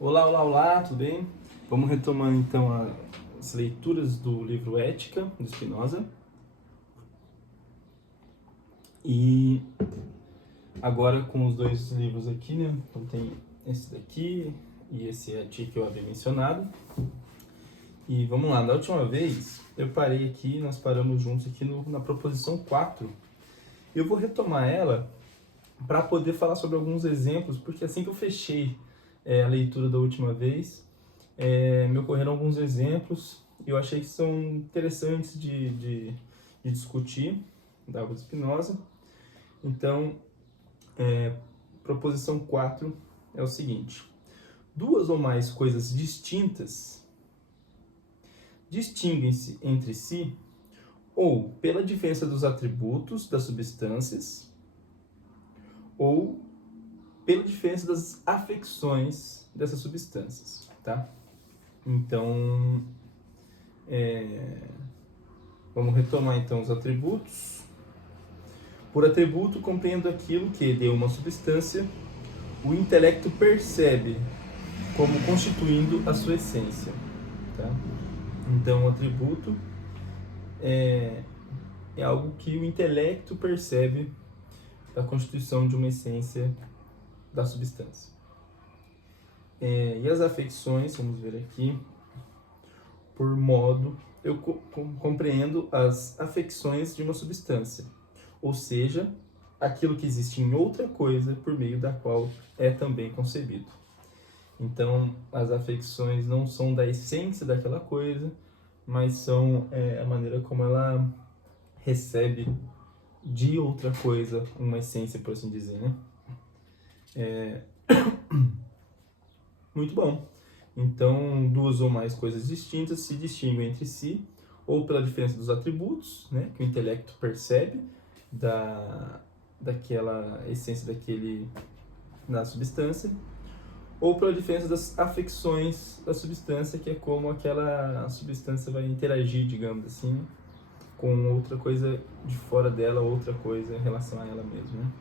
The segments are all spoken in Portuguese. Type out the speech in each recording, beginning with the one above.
Olá, olá, olá, tudo bem? Vamos retomando então as leituras do livro Ética, do Spinoza. E agora com os dois livros aqui, né? Então tem esse daqui e esse aqui que eu havia mencionado. E vamos lá, na última vez eu parei aqui, nós paramos juntos aqui na proposição 4. Eu vou retomar ela para poder falar sobre alguns exemplos, porque assim que eu fechei a leitura da última vez, me ocorreram alguns exemplos e eu achei que são interessantes de discutir, da obra de Spinoza. Então, proposição 4 é o seguinte: duas ou mais coisas distintas distinguem-se entre si ou pela diferença dos atributos das substâncias ou pela diferença das afecções dessas substâncias, tá? Então, vamos retomar então os atributos. Por atributo, compreendo aquilo que, de uma substância, o intelecto percebe como constituindo a sua essência. Tá? Então, o atributo é algo que o intelecto percebe da constituição de uma essência da substância. E as afecções, vamos ver aqui, por modo, eu compreendo as afecções de uma substância, ou seja, aquilo que existe em outra coisa por meio da qual é também concebido. Então, as afecções não são da essência daquela coisa, mas são a maneira como ela recebe de outra coisa uma essência, por assim dizer, né? Muito bom. Então, duas ou mais coisas distintas se distinguem entre si, ou pela diferença dos atributos, né, que o intelecto percebe daquela essência da substância, ou pela diferença das afecções da substância, que é como aquela substância vai interagir, digamos assim, com outra coisa de fora dela, outra coisa em relação a ela mesma, né?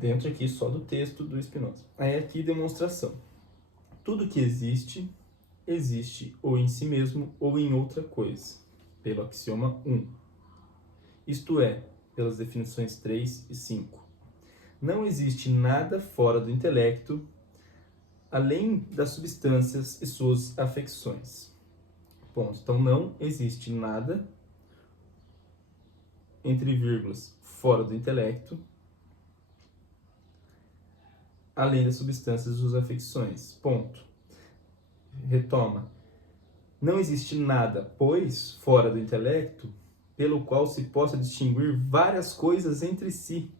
Dentro aqui só do texto do Spinoza. Aí aqui demonstração. Tudo que existe, existe ou em si mesmo ou em outra coisa, pelo axioma 1. Isto é, pelas definições 3 e 5. Não existe nada fora do intelecto, além das substâncias e suas afecções. Ponto. Então, não existe nada, entre vírgulas, fora do intelecto, além das substâncias e suas afecções. Ponto. Retoma. Não existe nada, pois, fora do intelecto, pelo qual se possa distinguir várias coisas entre si,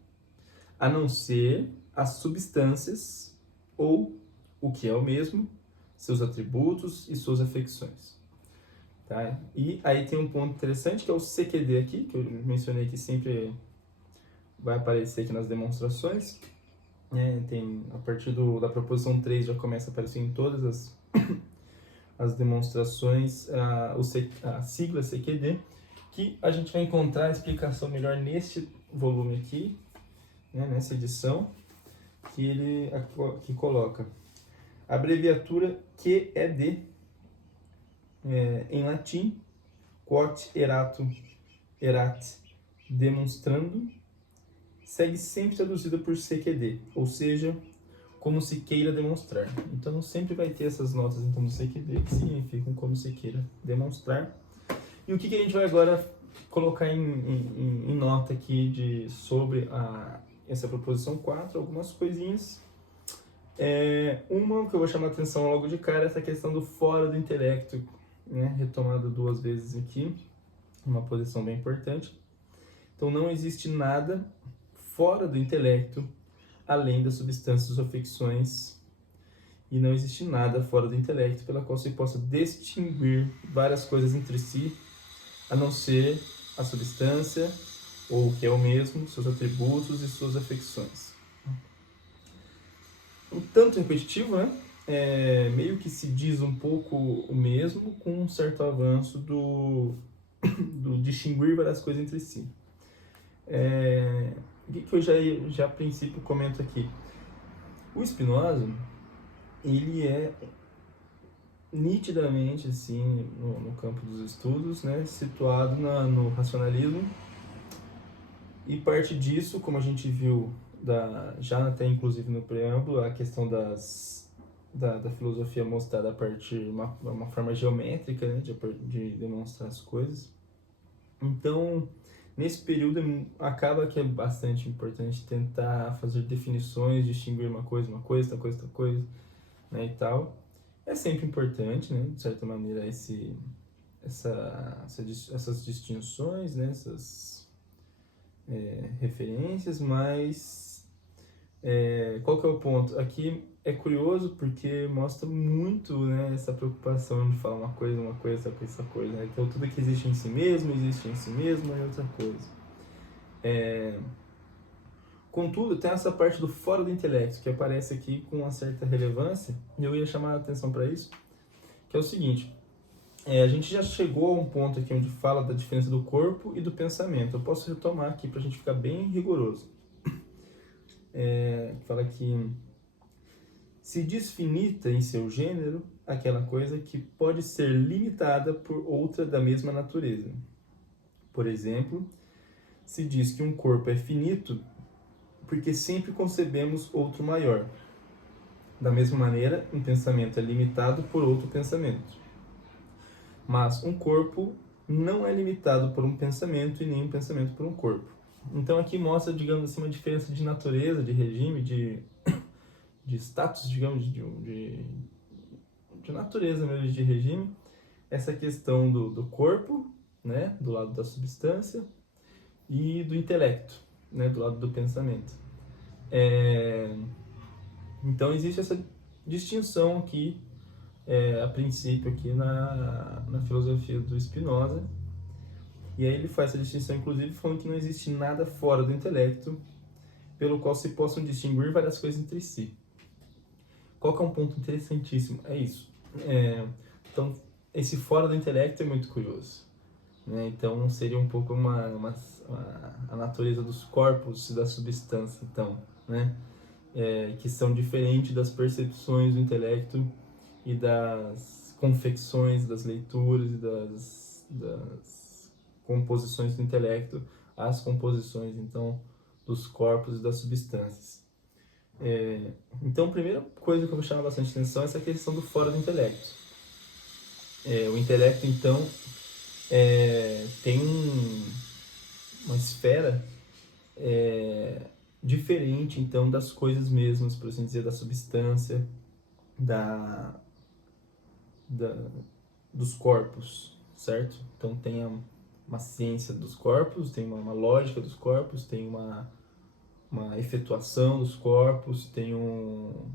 a não ser as substâncias ou, o que é o mesmo, seus atributos e suas afecções. Tá? E aí tem um ponto interessante que é o CQD aqui, que eu mencionei que sempre vai aparecer aqui nas demonstrações. Tem, a partir da proposição 3 já começa a aparecer em todas as demonstrações a sigla CQD, que a gente vai encontrar a explicação melhor neste volume aqui, né, nessa edição, que ele que coloca a abreviatura QED, em latim, quod erat demonstrando, segue sempre traduzida por CQD, ou seja, como se queira demonstrar. Então sempre vai ter essas notas então, do CQD que significam como se queira demonstrar. E o que a gente vai agora colocar em nota aqui sobre essa proposição 4, algumas coisinhas. Uma que eu vou chamar a atenção logo de cara é essa questão do fora do intelecto, né, retomado 2 vezes aqui, uma posição bem importante. Então não existe nada fora do intelecto, além das substâncias ou afecções, e não existe nada fora do intelecto pela qual se possa distinguir várias coisas entre si, a não ser a substância, ou o que é o mesmo, seus atributos e suas afecções. Um tanto repetitivo, né? Meio que se diz um pouco o mesmo, com um certo avanço do distinguir várias coisas entre si. O que eu já a princípio comento aqui? O Spinoza, ele é nitidamente, assim, no campo dos estudos, né, situado no racionalismo, e parte disso, como a gente viu, já até inclusive no preâmbulo, a questão da filosofia mostrada a partir de uma forma geométrica, né, de demonstrar as coisas. Então, nesse período, acaba que é bastante importante tentar fazer definições, distinguir uma coisa, outra coisa, né, e tal. É sempre importante, né, de certa maneira, essas distinções, né, essas referências, mas qual que é o ponto? Aqui é curioso porque mostra muito, né, essa preocupação de falar uma coisa, essa coisa, né? Então tudo que existe em si mesmo é outra coisa. Contudo, tem essa parte do fora do intelecto que aparece aqui com uma certa relevância, e eu ia chamar a atenção para isso, que é o seguinte: a gente já chegou a um ponto aqui onde fala da diferença do corpo e do pensamento. Eu posso retomar aqui para a gente ficar bem rigoroso. Fala que se diz finita em seu gênero aquela coisa que pode ser limitada por outra da mesma natureza. Por exemplo, se diz que um corpo é finito porque sempre concebemos outro maior. Da mesma maneira, um pensamento é limitado por outro pensamento. Mas um corpo não é limitado por um pensamento e nem um pensamento por um corpo. Então aqui mostra, digamos assim, uma diferença de natureza, de regime, de status, digamos, de natureza mesmo, de regime. Essa questão do corpo, né, do lado da substância, e do intelecto, né, do lado do pensamento. Então existe essa distinção aqui, a princípio aqui na filosofia do Spinoza, e aí ele faz essa distinção inclusive falando que não existe nada fora do intelecto pelo qual se possam distinguir várias coisas entre si. Qual que é um ponto interessantíssimo? É isso. Então, esse fora do intelecto é muito curioso, né? Então seria um pouco a natureza dos corpos e da substância, então, né? Que são diferentes das percepções do intelecto e das confecções, das leituras e das composições do intelecto, as composições, então, dos corpos e das substâncias. Então, a primeira coisa que eu vou chamar bastante atenção é essa questão do fora do intelecto. O intelecto, então, tem uma esfera diferente, então, das coisas mesmas, por assim dizer, da substância, dos corpos, certo? Então tem uma ciência dos corpos, tem uma lógica dos corpos, tem uma efetuação dos corpos, tem o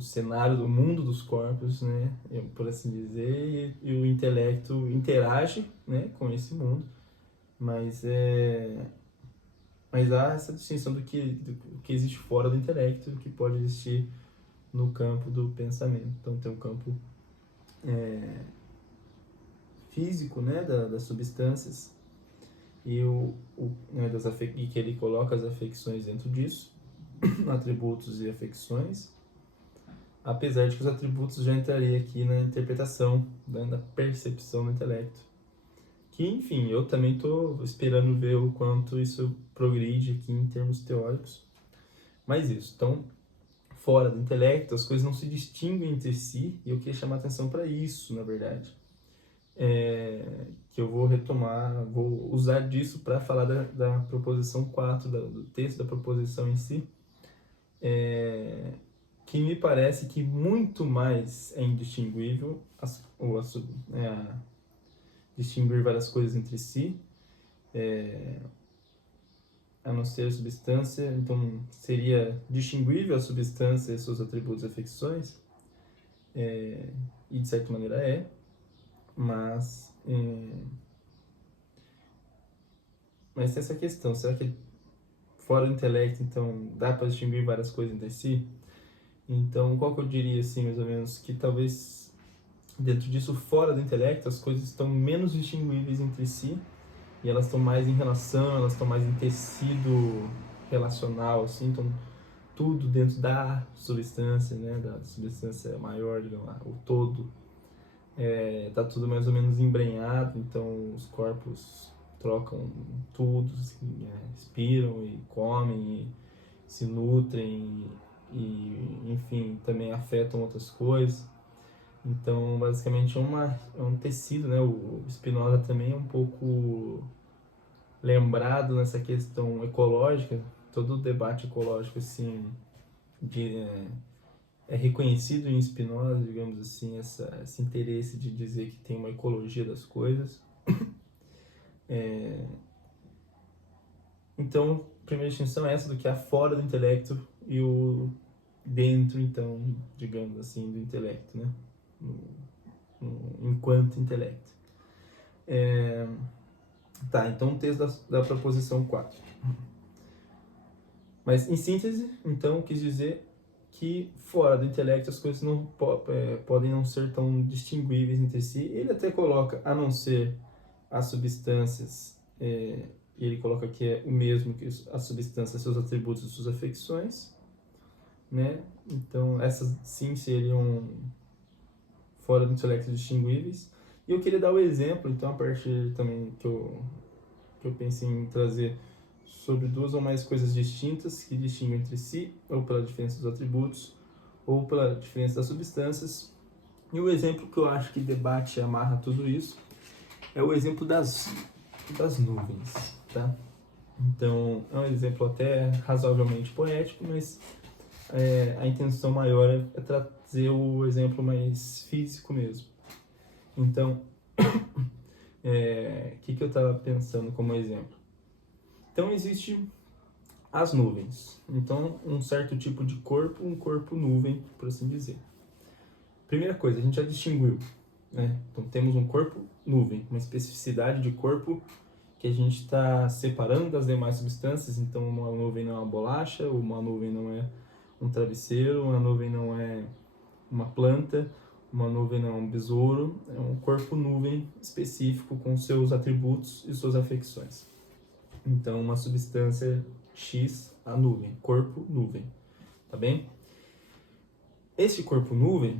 cenário do mundo dos corpos, né, por assim dizer, e o intelecto interage, né, com esse mundo, mas há essa distinção do que existe fora do intelecto e do que pode existir no campo do pensamento. Então tem um campo físico, né, das substâncias, e e que ele coloca as afecções dentro disso, atributos e afecções, apesar de que os atributos já entraria aqui na interpretação, né, na percepção do intelecto, que, enfim, eu também estou esperando ver o quanto isso progride aqui em termos teóricos, mas isso. Então, fora do intelecto, as coisas não se distinguem entre si, e eu queria chamar a atenção para isso, na verdade. Que eu vou retomar, vou usar disso para falar da proposição 4, do texto da proposição em si, que me parece que muito mais é indistinguível, distinguir várias coisas entre si, a não ser a substância, então seria distinguível a substância e seus atributos e afecções, e de certa maneira mas tem essa questão, será que fora do intelecto, então, dá para distinguir várias coisas entre si? Então, qual que eu diria, assim, mais ou menos, que talvez dentro disso, fora do intelecto, as coisas estão menos distinguíveis entre si, e elas estão mais em relação, elas estão mais em tecido relacional, assim, então tudo dentro da substância, né, da substância maior, digamos lá, o todo. Tá tudo mais ou menos embrenhado, então os corpos trocam tudo, assim, respiram e comem, e se nutrem e, enfim, também afetam outras coisas. Então, basicamente é um tecido, né? O Spinoza também é um pouco lembrado nessa questão ecológica. Todo o debate ecológico, assim, é reconhecido em Spinoza, digamos assim, esse interesse de dizer que tem uma ecologia das coisas. Então, a primeira distinção é essa do que há fora do intelecto e o dentro, então, digamos assim, do intelecto, né? Enquanto intelecto. Tá, então o texto da proposição 4. Mas, em síntese, então, quis dizer que fora do intelecto as coisas não podem não ser tão distinguíveis entre si. Ele até coloca, a não ser as substâncias, e ele coloca que é o mesmo que as substâncias, seus atributos e suas afecções, né? Então, essas sim seriam fora do intelecto distinguíveis. E eu queria dar o exemplo, então, a partir também que eu pensei em trazer sobre duas ou mais coisas distintas que distinguem entre si, ou pela diferença dos atributos, ou pela diferença das substâncias. E o exemplo que eu acho que debate e amarra tudo isso é o exemplo das nuvens, tá? Então, é um exemplo até razoavelmente poético, mas a intenção maior é trazer o exemplo mais físico mesmo. Então, que eu estava pensando como exemplo? Então, existe as nuvens. Então, um certo tipo de corpo, um corpo nuvem, por assim dizer. Primeira coisa, a gente já distinguiu, né? Então, temos um corpo nuvem, uma especificidade de corpo que a gente está separando das demais substâncias. Então, uma nuvem não é uma bolacha, uma nuvem não é um travesseiro, uma nuvem não é uma planta, uma nuvem não é um besouro, é um corpo nuvem específico com seus atributos e suas afecções. Então, uma substância X, a nuvem, corpo nuvem, tá bem? Este corpo nuvem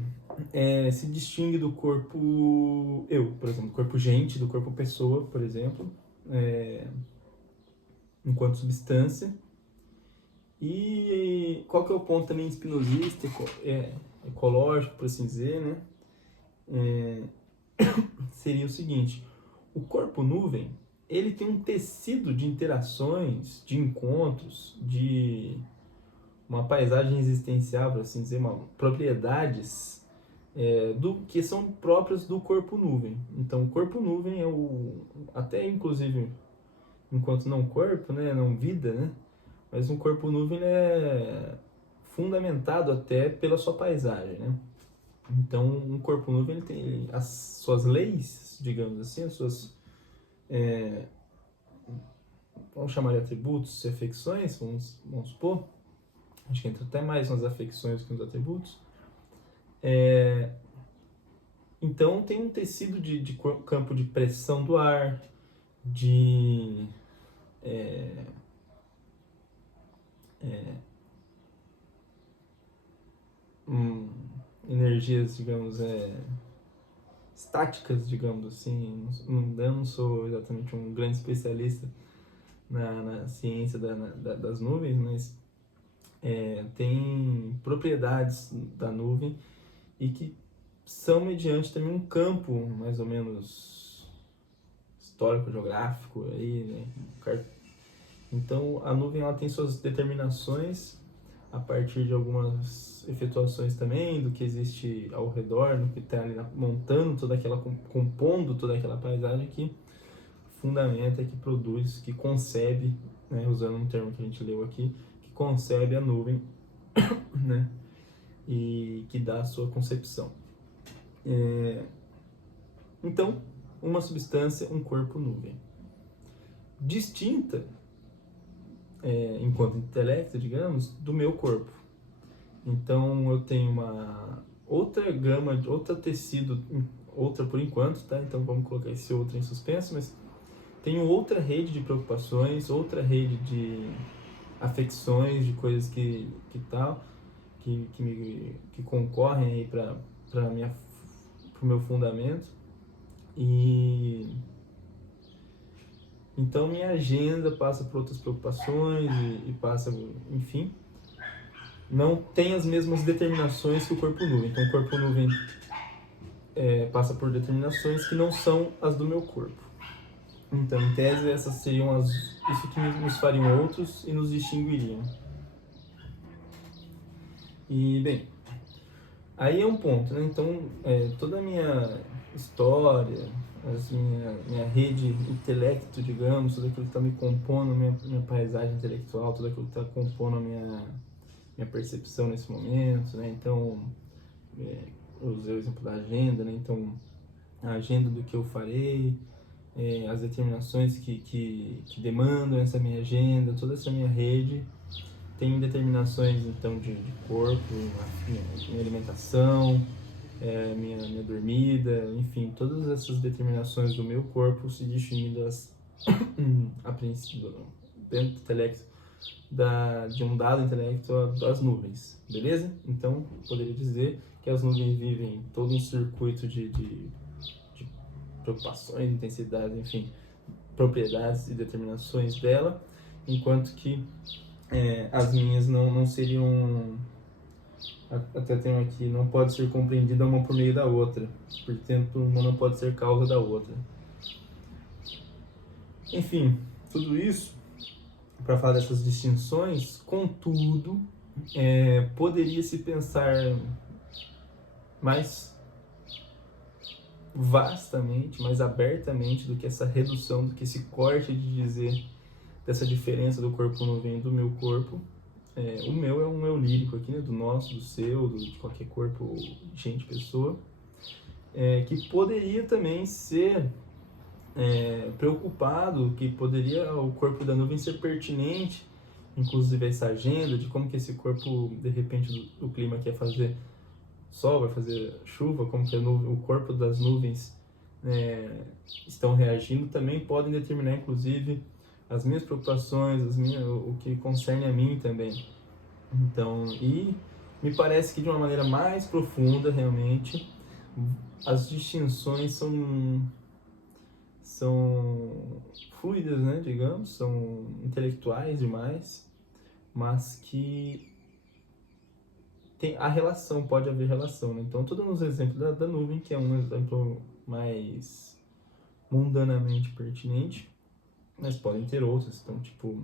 se distingue do corpo eu, por exemplo, do corpo gente, do corpo pessoa, por exemplo, enquanto substância. E qual que é o ponto também espinosista, ecológico, por assim dizer, né? Seria o seguinte: o corpo nuvem, ele tem um tecido de interações, de encontros, de uma paisagem existencial, por assim dizer, propriedades que são próprias do corpo nuvem. Então, o corpo nuvem até inclusive, enquanto não corpo, né, não vida, né, mas um corpo nuvem é fundamentado até pela sua paisagem, né? Então, um corpo nuvem ele tem as suas leis, digamos assim, as suas vamos chamar de atributos, afecções, vamos supor. Acho que entra até mais nas afecções que nos atributos. Então, tem um tecido de campo de pressão do ar, de energias, digamos, estáticas, digamos assim. Eu não sou exatamente um grande especialista na ciência das nuvens, mas tem propriedades da nuvem e que são mediante também um campo mais ou menos histórico, geográfico aí, né? Então a nuvem ela tem suas determinações a partir de algumas efetuações também do que existe ao redor, do que está ali montando compondo toda aquela paisagem que fundamenta, que produz, que concebe, né, usando um termo que a gente leu aqui, que concebe a nuvem, né, e que dá a sua concepção. Então, uma substância, um corpo nuvem. Distinta, enquanto intelecto, digamos, do meu corpo. Então, eu tenho uma outra gama, outro tecido, outra por enquanto, tá? Então, vamos colocar esse outro em suspenso, mas tenho outra rede de preocupações, outra rede de afecções, de coisas que tal, que concorrem aí para o meu fundamento. E então minha agenda passa por outras preocupações e passa, enfim, não tem as mesmas determinações que o corpo nuvem. Então o corpo nuvem passa por determinações que não são as do meu corpo. Então, em tese, essas seriam isso que nos fariam outros e nos distinguiriam. E, bem, aí é um ponto, né? Então, toda a minha história, minha rede intelecto, digamos, tudo aquilo que está me compondo, minha paisagem intelectual, tudo aquilo que está compondo a minha percepção nesse momento, né? Então, eu usei o exemplo da agenda, né? Então, a agenda do que eu farei, as determinações que demandam essa minha agenda, toda essa minha rede tem determinações então de corpo, minha alimentação, minha dormida, enfim, todas essas determinações do meu corpo se distinguindo a princípio dentro do intelecto de um dado intelecto das nuvens, beleza? Então, poderia dizer que as nuvens vivem todo um circuito de preocupações, intensidades, enfim, propriedades e determinações dela, enquanto que as minhas não seriam, até tenho aqui, não pode ser compreendida uma por meio da outra, portanto uma não pode ser causa da outra. Enfim, tudo isso para falar dessas distinções, contudo, poderia se pensar mais vastamente, mais abertamente do que essa redução, do que esse corte de dizer dessa diferença do corpo nuvem do meu corpo. O meu é um eu lírico aqui, né, do nosso, do seu, de qualquer corpo, gente, pessoa, que poderia também ser preocupado, que poderia o corpo da nuvem ser pertinente, inclusive essa agenda de como que esse corpo, de repente, o clima quer fazer sol, vai fazer chuva, como que o corpo das nuvens estão reagindo, também podem determinar, inclusive, as minhas preocupações, o que concerne a mim também. Então, e me parece que de uma maneira mais profunda, realmente, as distinções são fluidas, né, digamos, são intelectuais demais, mas que pode haver relação, né? Então, estou dando os exemplos da nuvem, que é um exemplo mais mundanamente pertinente, mas podem ter outros. Então, tipo,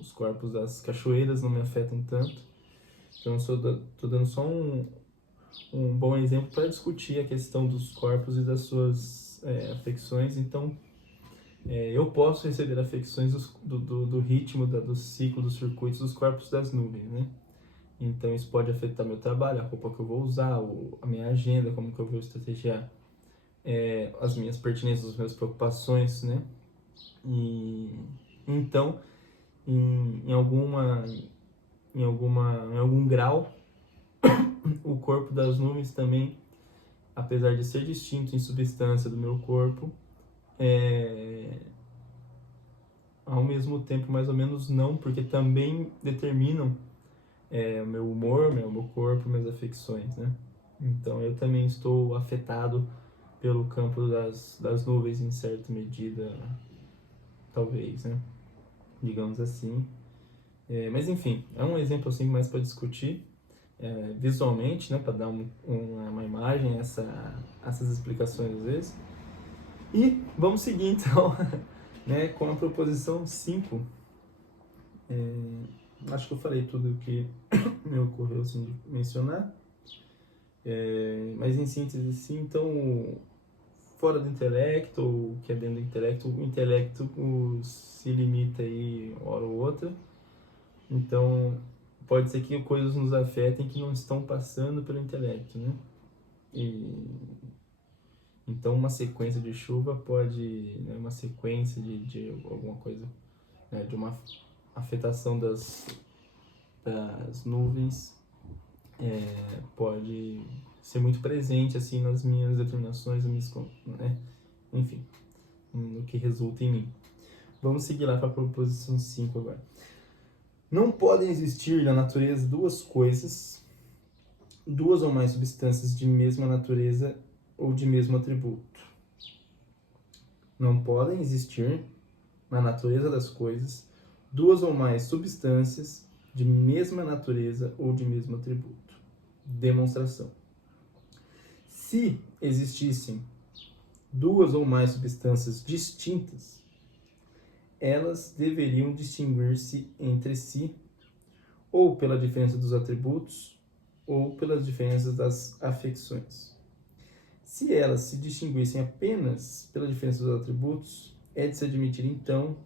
os corpos das cachoeiras não me afetam tanto. Então, estou dando só um bom exemplo para discutir a questão dos corpos e das suas afecções. Então, eu posso receber afecções do ritmo, do ciclo, dos circuitos dos corpos das nuvens, né? Então, isso pode afetar meu trabalho, a roupa que eu vou usar, a minha agenda, como que eu vou estrategiar as minhas pertinências, as minhas preocupações, né? E então, em algum grau, o corpo das nuvens também, apesar de ser distinto em substância do meu corpo, ao mesmo tempo mais ou menos não, porque também determinam o meu humor, meu corpo, minhas afecções, né? Então eu também estou afetado pelo campo das nuvens em certa medida, talvez, né? Digamos assim. Mas enfim, é um exemplo assim mais para discutir visualmente, né? Para dar uma imagem essas explicações às vezes. E vamos seguir então né, com a proposição 5. Acho que eu falei tudo o que me ocorreu assim, de mencionar. Mas em síntese, sim, então, fora do intelecto, ou que é dentro do intelecto, o intelecto se limita aí, hora ou outra. Então, pode ser que coisas nos afetem que não estão passando pelo intelecto, né? Então, uma sequência de chuva pode, né, uma sequência de alguma coisa, né, de uma afetação das nuvens, pode ser muito presente assim nas minhas determinações, né? Enfim, no que resulta em mim. Vamos seguir lá para a proposição 5 agora. Não podem existir na natureza duas coisas, duas ou mais substâncias de mesma natureza ou de mesmo atributo. Não podem existir na natureza das coisas duas ou mais substâncias de mesma natureza ou de mesmo atributo. Demonstração. Se existissem duas ou mais substâncias distintas, elas deveriam distinguir-se entre si ou pela diferença dos atributos ou pelas diferenças das afecções. Se elas se distinguissem apenas pela diferença dos atributos, é de se admitir então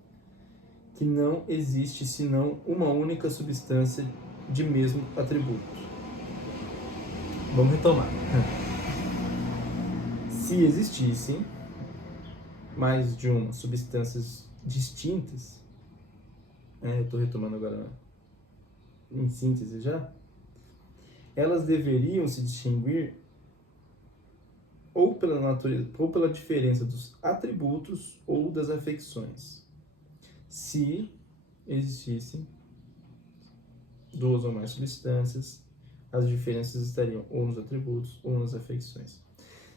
que não existe senão uma única substância de mesmo atributo. Vamos retomar. Se existissem mais de uma substâncias distintas, eu estou retomando agora em síntese já, elas deveriam se distinguir ou pela natureza, ou pela diferença dos atributos ou das afecções. Se existissem duas ou mais substâncias, as diferenças estariam ou nos atributos ou nas afecções.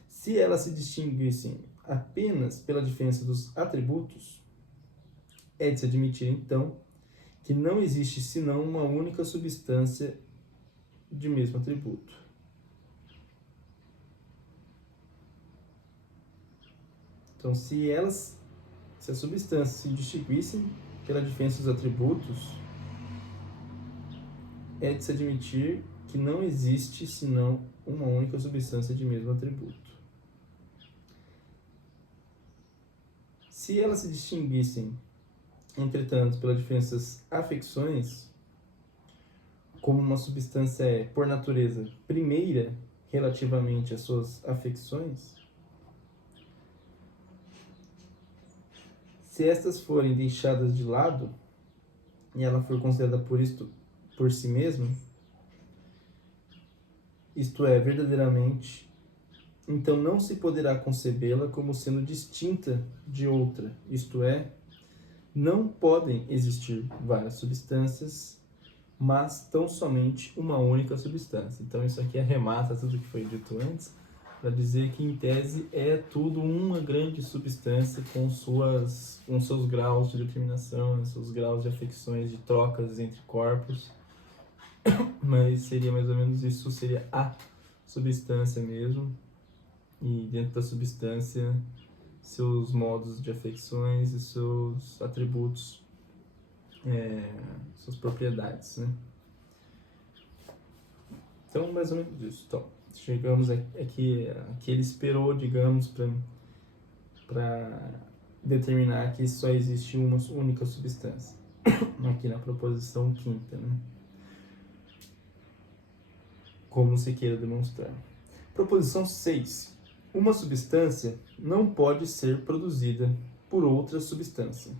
Se elas se distinguissem apenas pela diferença dos atributos, é de se admitir, então, que não existe senão uma única substância de mesmo atributo. Então, se as substâncias se distinguissem pela diferença dos atributos, é de se admitir que não existe senão uma única substância de mesmo atributo. Se elas se distinguissem, entretanto, pela diferença das afecções, como uma substância é, por natureza, primeira relativamente às suas afecções, se estas forem deixadas de lado e ela for considerada por si mesma, isto é, verdadeiramente, então não se poderá concebê-la como sendo distinta de outra, isto é, não podem existir várias substâncias, mas tão somente uma única substância. Então isso aqui arremata tudo que foi dito antes, para dizer que em tese é tudo uma grande substância com seus graus de determinação, seus graus de afecções, de trocas entre corpos, mas seria mais ou menos isso, seria a substância mesmo, e dentro da substância seus modos de afecções e seus atributos, suas propriedades, né? Então, mais ou menos isso. Então, chegamos aqui, que ele esperou, digamos, para determinar que só existe uma única substância, aqui na proposição quinta, né? Como se queira demonstrar. Proposição 6. Uma substância não pode ser produzida por outra substância.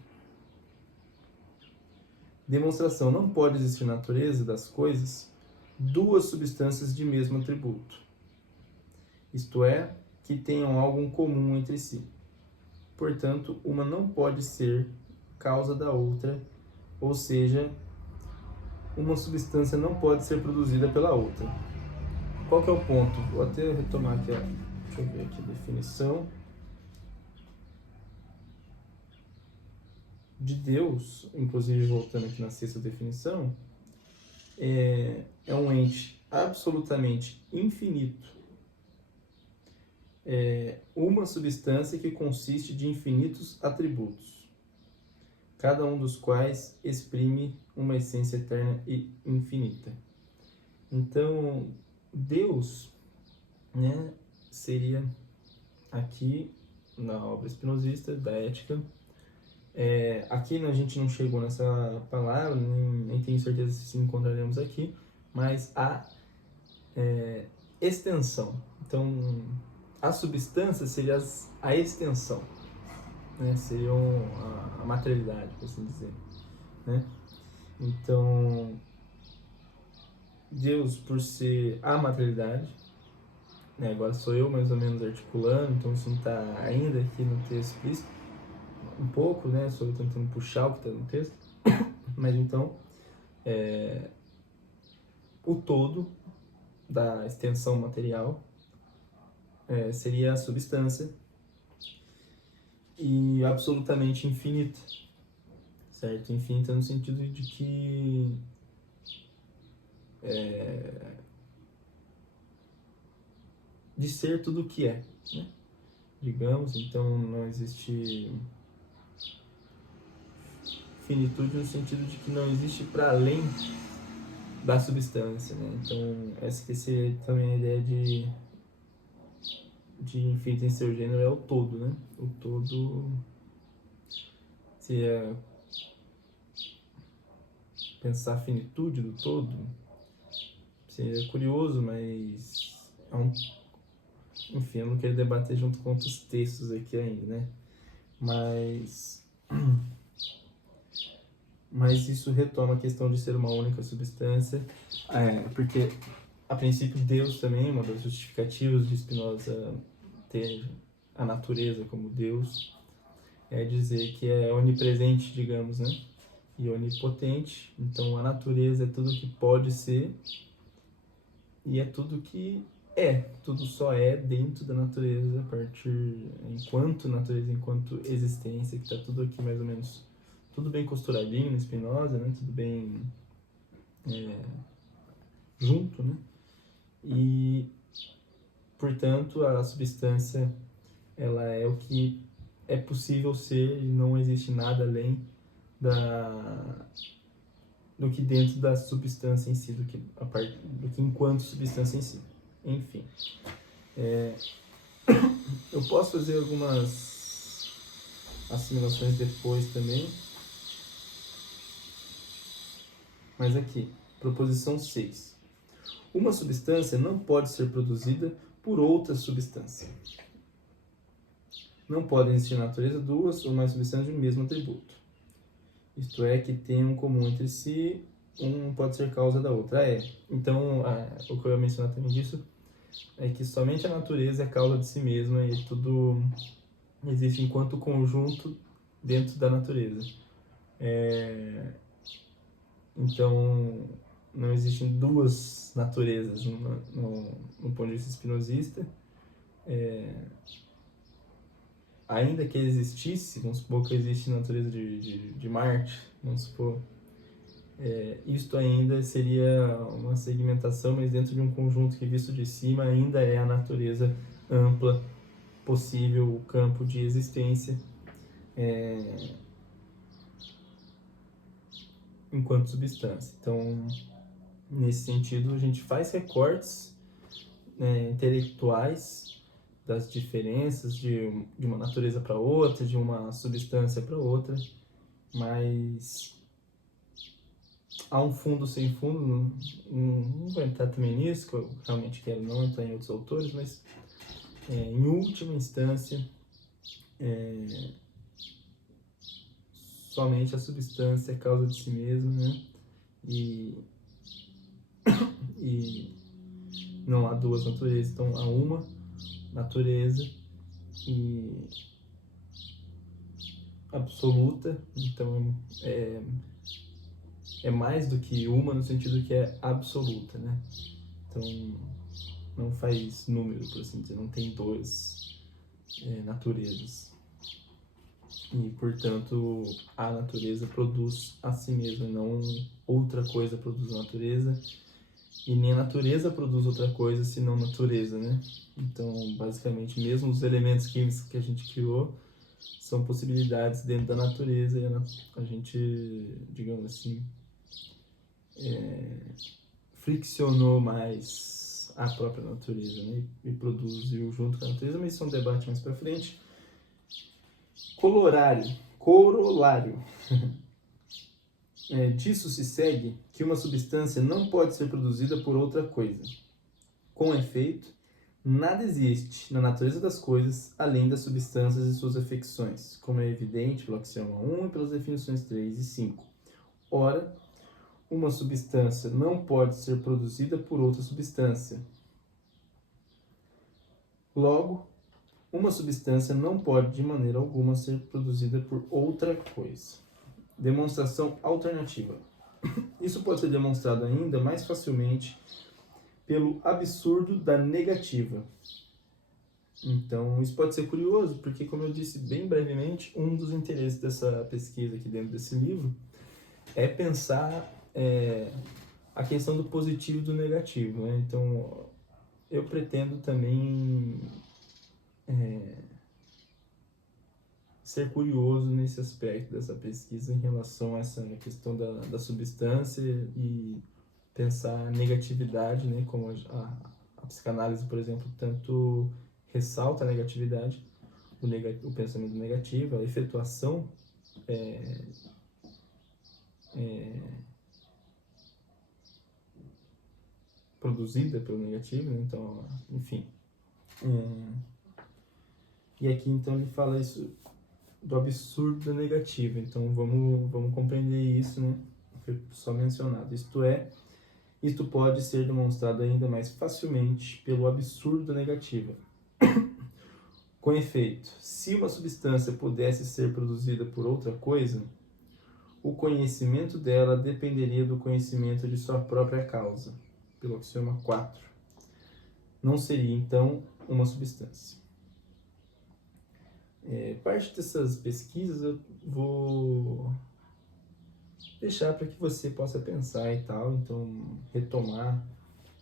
Demonstração: não pode existir na natureza das coisas duas substâncias de mesmo atributo, isto é, que tenham algo em comum entre si. Portanto, uma não pode ser causa da outra, ou seja, uma substância não pode ser produzida pela outra. Qual que é o ponto? Vou até retomar aqui, deixa eu ver aqui a definição de Deus, inclusive voltando aqui na sexta definição, é um ente absolutamente infinito, uma substância que consiste de infinitos atributos, cada um dos quais exprime uma essência eterna e infinita. Então, Deus, né, seria aqui na obra espinosista da Ética. Aqui a gente não chegou nessa palavra, nem tenho certeza se encontraremos aqui, mas a extensão. Então, a substância seria a extensão, né? Seria a materialidade, por assim dizer, né? Então, Deus, por ser a materialidade, né? Agora sou eu mais ou menos articulando, então isso não está ainda aqui no texto explícito, um pouco, né? Estou tentando puxar o que está no texto, mas então, O todo da extensão material seria a substância, e absolutamente infinita, certo? Infinita no sentido de que de ser tudo o que é, né? Digamos, então não existe finitude no sentido de que não existe para além da substância, né? Então essa que seria também a ideia de infinito em seu gênero, é o todo, né? O todo seria pensar a finitude do todo, seria curioso, mas enfim, eu não quero debater junto com outros textos aqui ainda, né? Mas isso retoma a questão de ser uma única substância, porque a princípio Deus também, uma das justificativas de Spinoza ter a natureza como Deus, é dizer que é onipresente, digamos, né? E onipotente. Então a natureza é tudo que pode ser e é tudo que tudo só é dentro da natureza, a partir, enquanto natureza, enquanto existência, que está tudo aqui mais ou menos, tudo bem costuradinho no Spinoza, né? Tudo bem junto, né? E, portanto, a substância, ela é o que é possível ser, e não existe nada além do que dentro da substância em si, do que enquanto substância em si. Enfim, eu posso fazer algumas assimilações depois também, mas aqui, proposição 6. Uma substância não pode ser produzida por outra substância. Não podem existir na natureza duas ou mais substâncias de mesmo atributo. Isto é, que tenham comum entre si, um pode ser causa da outra. Então, o que eu ia mencionar também disso é que somente a natureza é causa de si mesma e tudo existe enquanto conjunto dentro da natureza. Então, não existem duas naturezas no ponto de vista espinosista. Ainda que existisse, vamos supor que existe natureza de Marte, vamos supor, isto ainda seria uma segmentação, mas dentro de um conjunto que, visto de cima, ainda é a natureza ampla, possível, o campo de existência, enquanto substância. Então, nesse sentido, a gente faz recortes intelectuais das diferenças de uma natureza para outra, de uma substância para outra, mas há um fundo sem fundo. Não vou entrar também nisso, que eu realmente quero não entrar em outros autores, mas em última instância, somente a substância é causa de si mesma, né? E não há duas naturezas, então há uma natureza e absoluta, então é mais do que uma no sentido que é absoluta, né? Então não faz número, por assim dizer, não tem duas naturezas. E, portanto, a natureza produz a si mesma, não outra coisa produz a natureza, e nem a natureza produz outra coisa senão natureza, né? Então, basicamente, mesmo os elementos químicos que a gente criou são possibilidades dentro da natureza, e a gente, digamos assim, friccionou mais a própria natureza, né? E produziu junto com a natureza, mas isso é um debate mais para frente. Corolário. Disso se segue que uma substância não pode ser produzida por outra coisa. Com efeito, nada existe na natureza das coisas além das substâncias e suas afecções, como é evidente pelo axioma 1 e pelas definições 3 e 5. Ora, uma substância não pode ser produzida por outra substância. Logo, uma substância não pode de maneira alguma ser produzida por outra coisa. Demonstração alternativa. Isso pode ser demonstrado ainda mais facilmente pelo absurdo da negativa. Então, isso pode ser curioso, porque, como eu disse bem brevemente, um dos interesses dessa pesquisa aqui dentro desse livro é pensar a questão do positivo e do negativo, né? Então, eu pretendo também ser curioso nesse aspecto dessa pesquisa em relação a essa questão da substância e pensar a negatividade, né? Como a psicanálise, por exemplo, tanto ressalta a negatividade, o pensamento negativo, a efetuação produzida pelo negativo, né? Então, enfim. E aqui, então, ele fala isso do absurdo da negativa. Então, vamos compreender isso, né? Foi só mencionado. Isto pode ser demonstrado ainda mais facilmente pelo absurdo da negativa. Com efeito, se uma substância pudesse ser produzida por outra coisa, o conhecimento dela dependeria do conhecimento de sua própria causa, pelo axioma 4. Não seria, então, uma substância. Parte dessas pesquisas eu vou deixar para que você possa pensar e tal, então retomar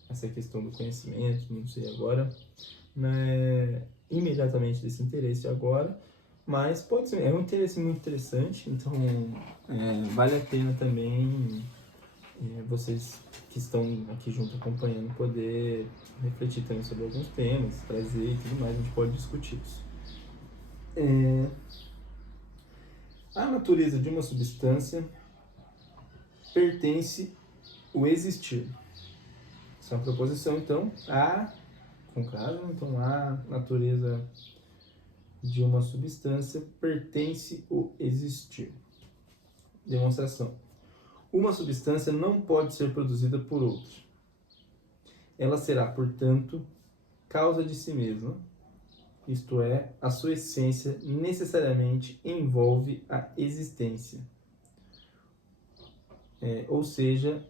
essa questão do conhecimento, não sei agora, né, imediatamente desse interesse agora, mas pode ser, é um interesse muito interessante, então vale a pena também vocês que estão aqui junto acompanhando poder refletir também sobre alguns temas, trazer e tudo mais, a gente pode discutir isso. A natureza de uma substância pertence o existir. Essa é uma proposição, então, com caso, então a natureza de uma substância pertence o existir. Demonstração. Uma substância não pode ser produzida por outra. Ela será, portanto, causa de si mesma, isto é, a sua essência necessariamente envolve a existência. Ou seja,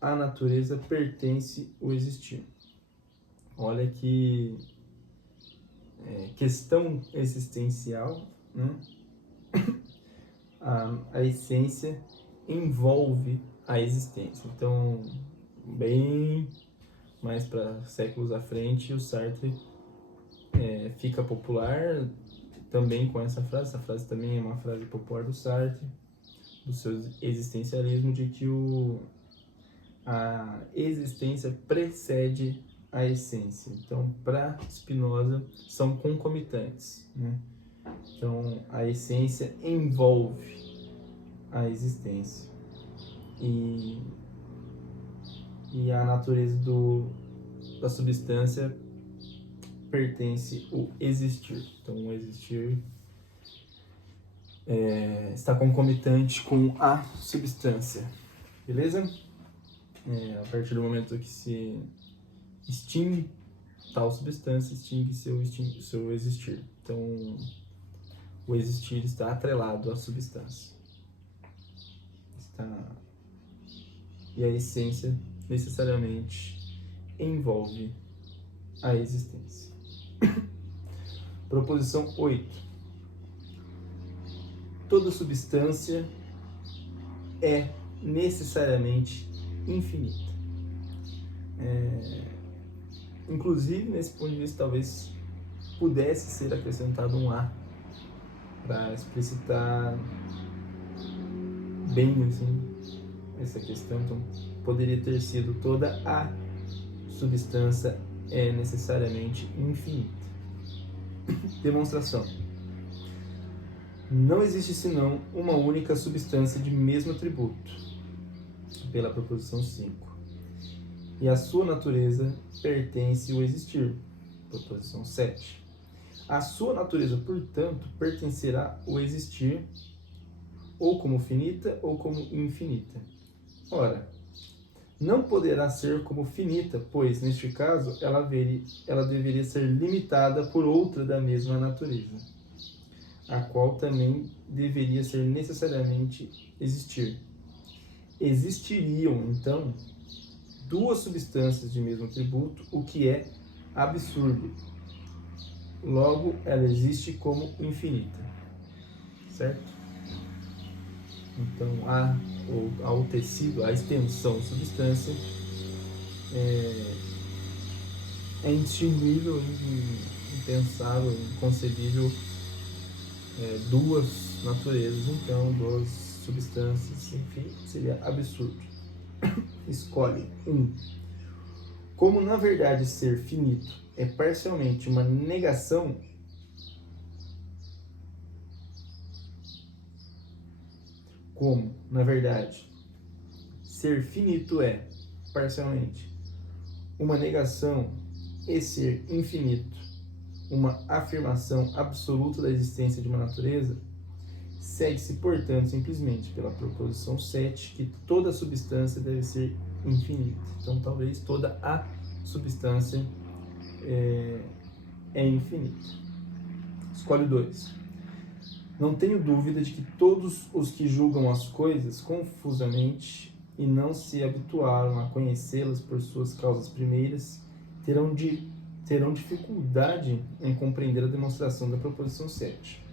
a natureza pertence o existir. Olha que questão existencial, né? A essência envolve a existência. Então, bem mais para séculos à frente, o Sartre fica popular também com essa frase. Essa frase também é uma frase popular do Sartre, do seu existencialismo, de que a existência precede a essência. Então, para Spinoza, são concomitantes, né? Então, a essência envolve a existência. E a natureza da substância pertence o existir. Então, o existir está concomitante com a substância. Beleza? A partir do momento que se extingue tal substância, extingue seu existir. Então, o existir está atrelado à substância. E a essência necessariamente envolve a existência. Proposição 8. Toda substância é necessariamente infinita. Inclusive, nesse ponto de vista, talvez pudesse ser acrescentado um A para explicitar bem assim essa questão. Então, poderia ter sido toda a substância é necessariamente infinita. Demonstração. Não existe senão uma única substância de mesmo atributo, pela proposição 5. E a sua natureza pertence ao existir, proposição 7. A sua natureza, portanto, pertencerá ao existir, ou como finita ou como infinita. Ora, não poderá ser como finita, pois, neste caso, ela deveria ser limitada por outra da mesma natureza, a qual também deveria ser necessariamente existir. Existiriam, então, duas substâncias de mesmo atributo, o que é absurdo. Logo, ela existe como infinita, certo? Então, ao tecido, a extensão substância é indistinguível, impensável, inconcebível, duas naturezas, então, duas substâncias, enfim, seria absurdo. Escolhe um. Como, na verdade, ser finito é parcialmente uma negação, como, na verdade, ser finito é, parcialmente, uma negação e ser infinito, uma afirmação absoluta da existência de uma natureza, segue-se, portanto, simplesmente pela proposição 7, que toda substância deve ser infinita. Então, talvez toda a substância é infinita. Escolhe 2. Não tenho dúvida de que todos os que julgam as coisas confusamente e não se habituaram a conhecê-las por suas causas primeiras terão dificuldade em compreender a demonstração da proposição 7.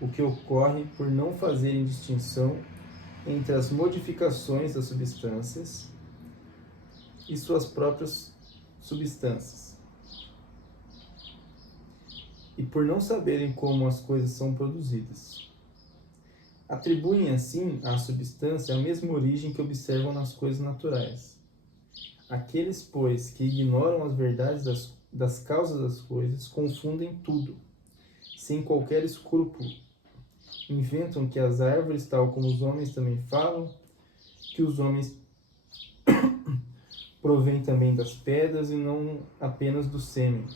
O que ocorre por não fazerem distinção entre as modificações das substâncias e suas próprias substâncias, e por não saberem como as coisas são produzidas. Atribuem assim à substância a mesma origem que observam nas coisas naturais. Aqueles, pois, que ignoram as verdades das causas das coisas, confundem tudo, sem qualquer escrúpulo. Inventam que as árvores, tal como os homens também falam, que os homens provêm também das pedras e não apenas do sêmen,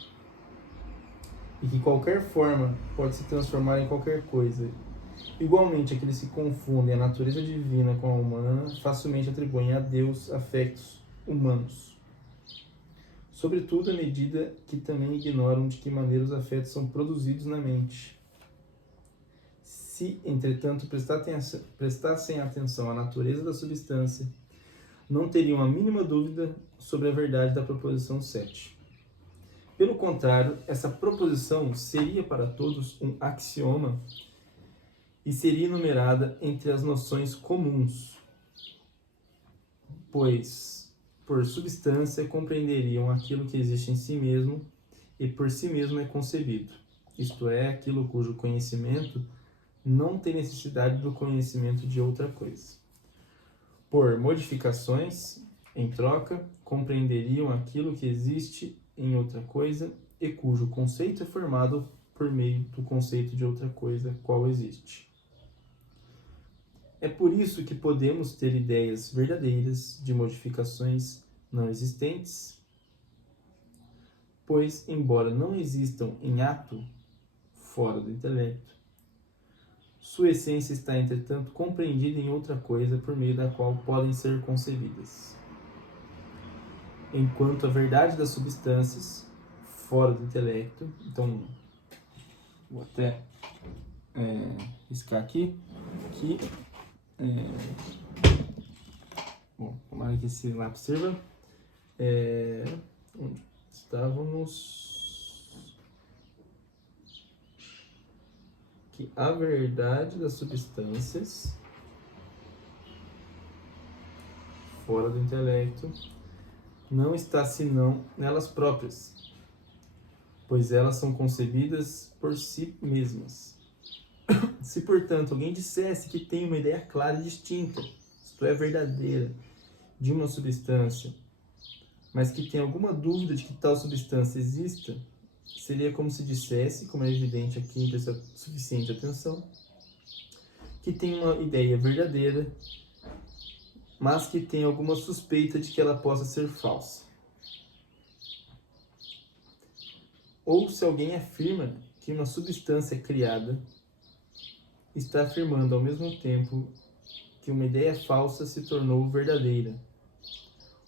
e que qualquer forma pode se transformar em qualquer coisa. Igualmente, aqueles que confundem a natureza divina com a humana facilmente atribuem a Deus afetos humanos. Sobretudo à medida que também ignoram de que maneira os afetos são produzidos na mente. Se, entretanto, prestassem atenção à natureza da substância, não teriam a mínima dúvida sobre a verdade da proposição 7. Pelo contrário, essa proposição seria para todos um axioma e seria enumerada entre as noções comuns, pois, por substância, compreenderiam aquilo que existe em si mesmo e por si mesmo é concebido, isto é, aquilo cujo conhecimento não tem necessidade do conhecimento de outra coisa. Por modificações, em troca, compreenderiam aquilo que existe em outra coisa e cujo conceito é formado por meio do conceito de outra coisa, qual existe. É por isso que podemos ter ideias verdadeiras de modificações não existentes, pois, embora não existam em ato fora do intelecto, sua essência está, entretanto, compreendida em outra coisa por meio da qual podem ser concebidas. Enquanto a verdade das substâncias fora do intelecto, então vou até riscar aqui, que bom, tomara que esse lápis sirva. Onde estávamos? Que a verdade das substâncias fora do intelecto não está senão nelas próprias, pois elas são concebidas por si mesmas. Se, portanto, alguém dissesse que tem uma ideia clara e distinta, isto é, verdadeira, de uma substância, mas que tem alguma dúvida de que tal substância exista, seria como se dissesse, como é evidente aqui em prestar suficiente atenção, que tem uma ideia verdadeira, mas que tem alguma suspeita de que ela possa ser falsa. Ou se alguém afirma que uma substância criada está afirmando ao mesmo tempo que uma ideia falsa se tornou verdadeira,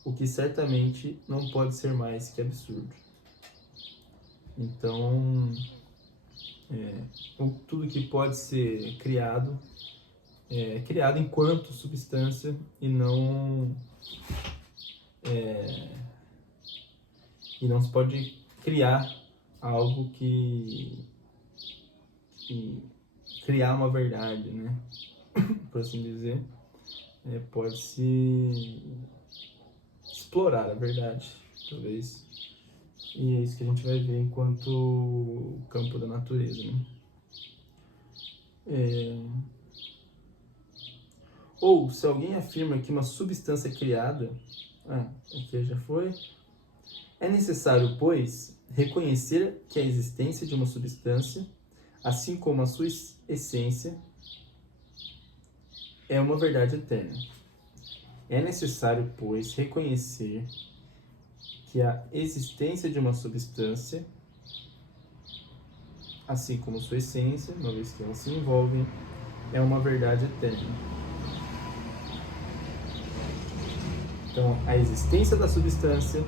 o que certamente não pode ser mais que absurdo. Então, tudo que pode ser criado criada enquanto substância e não se pode criar algo que criar uma verdade, né? Por assim dizer, pode-se explorar a verdade, talvez. E é isso que a gente vai ver enquanto campo da natureza, né? Ou, se alguém afirma que uma substância criada... aqui já foi. É necessário, pois, reconhecer que a existência de uma substância, assim como a sua essência, é uma verdade eterna. É necessário, pois, reconhecer que a existência de uma substância, assim como sua essência, uma vez que elas se envolvem, é uma verdade eterna. Então, a existência da substância,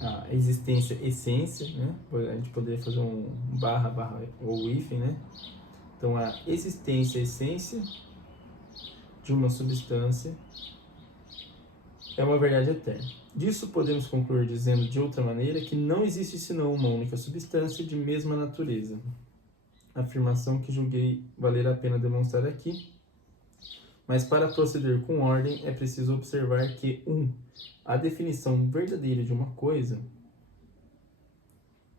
a existência essência, né? A gente poderia fazer um barra ou hífen, né? Então, a existência essência de uma substância é uma verdade eterna. Disso podemos concluir dizendo de outra maneira que não existe senão uma única substância de mesma natureza. Afirmação que julguei valer a pena demonstrar aqui. Mas para proceder com ordem é preciso observar que a definição verdadeira de uma coisa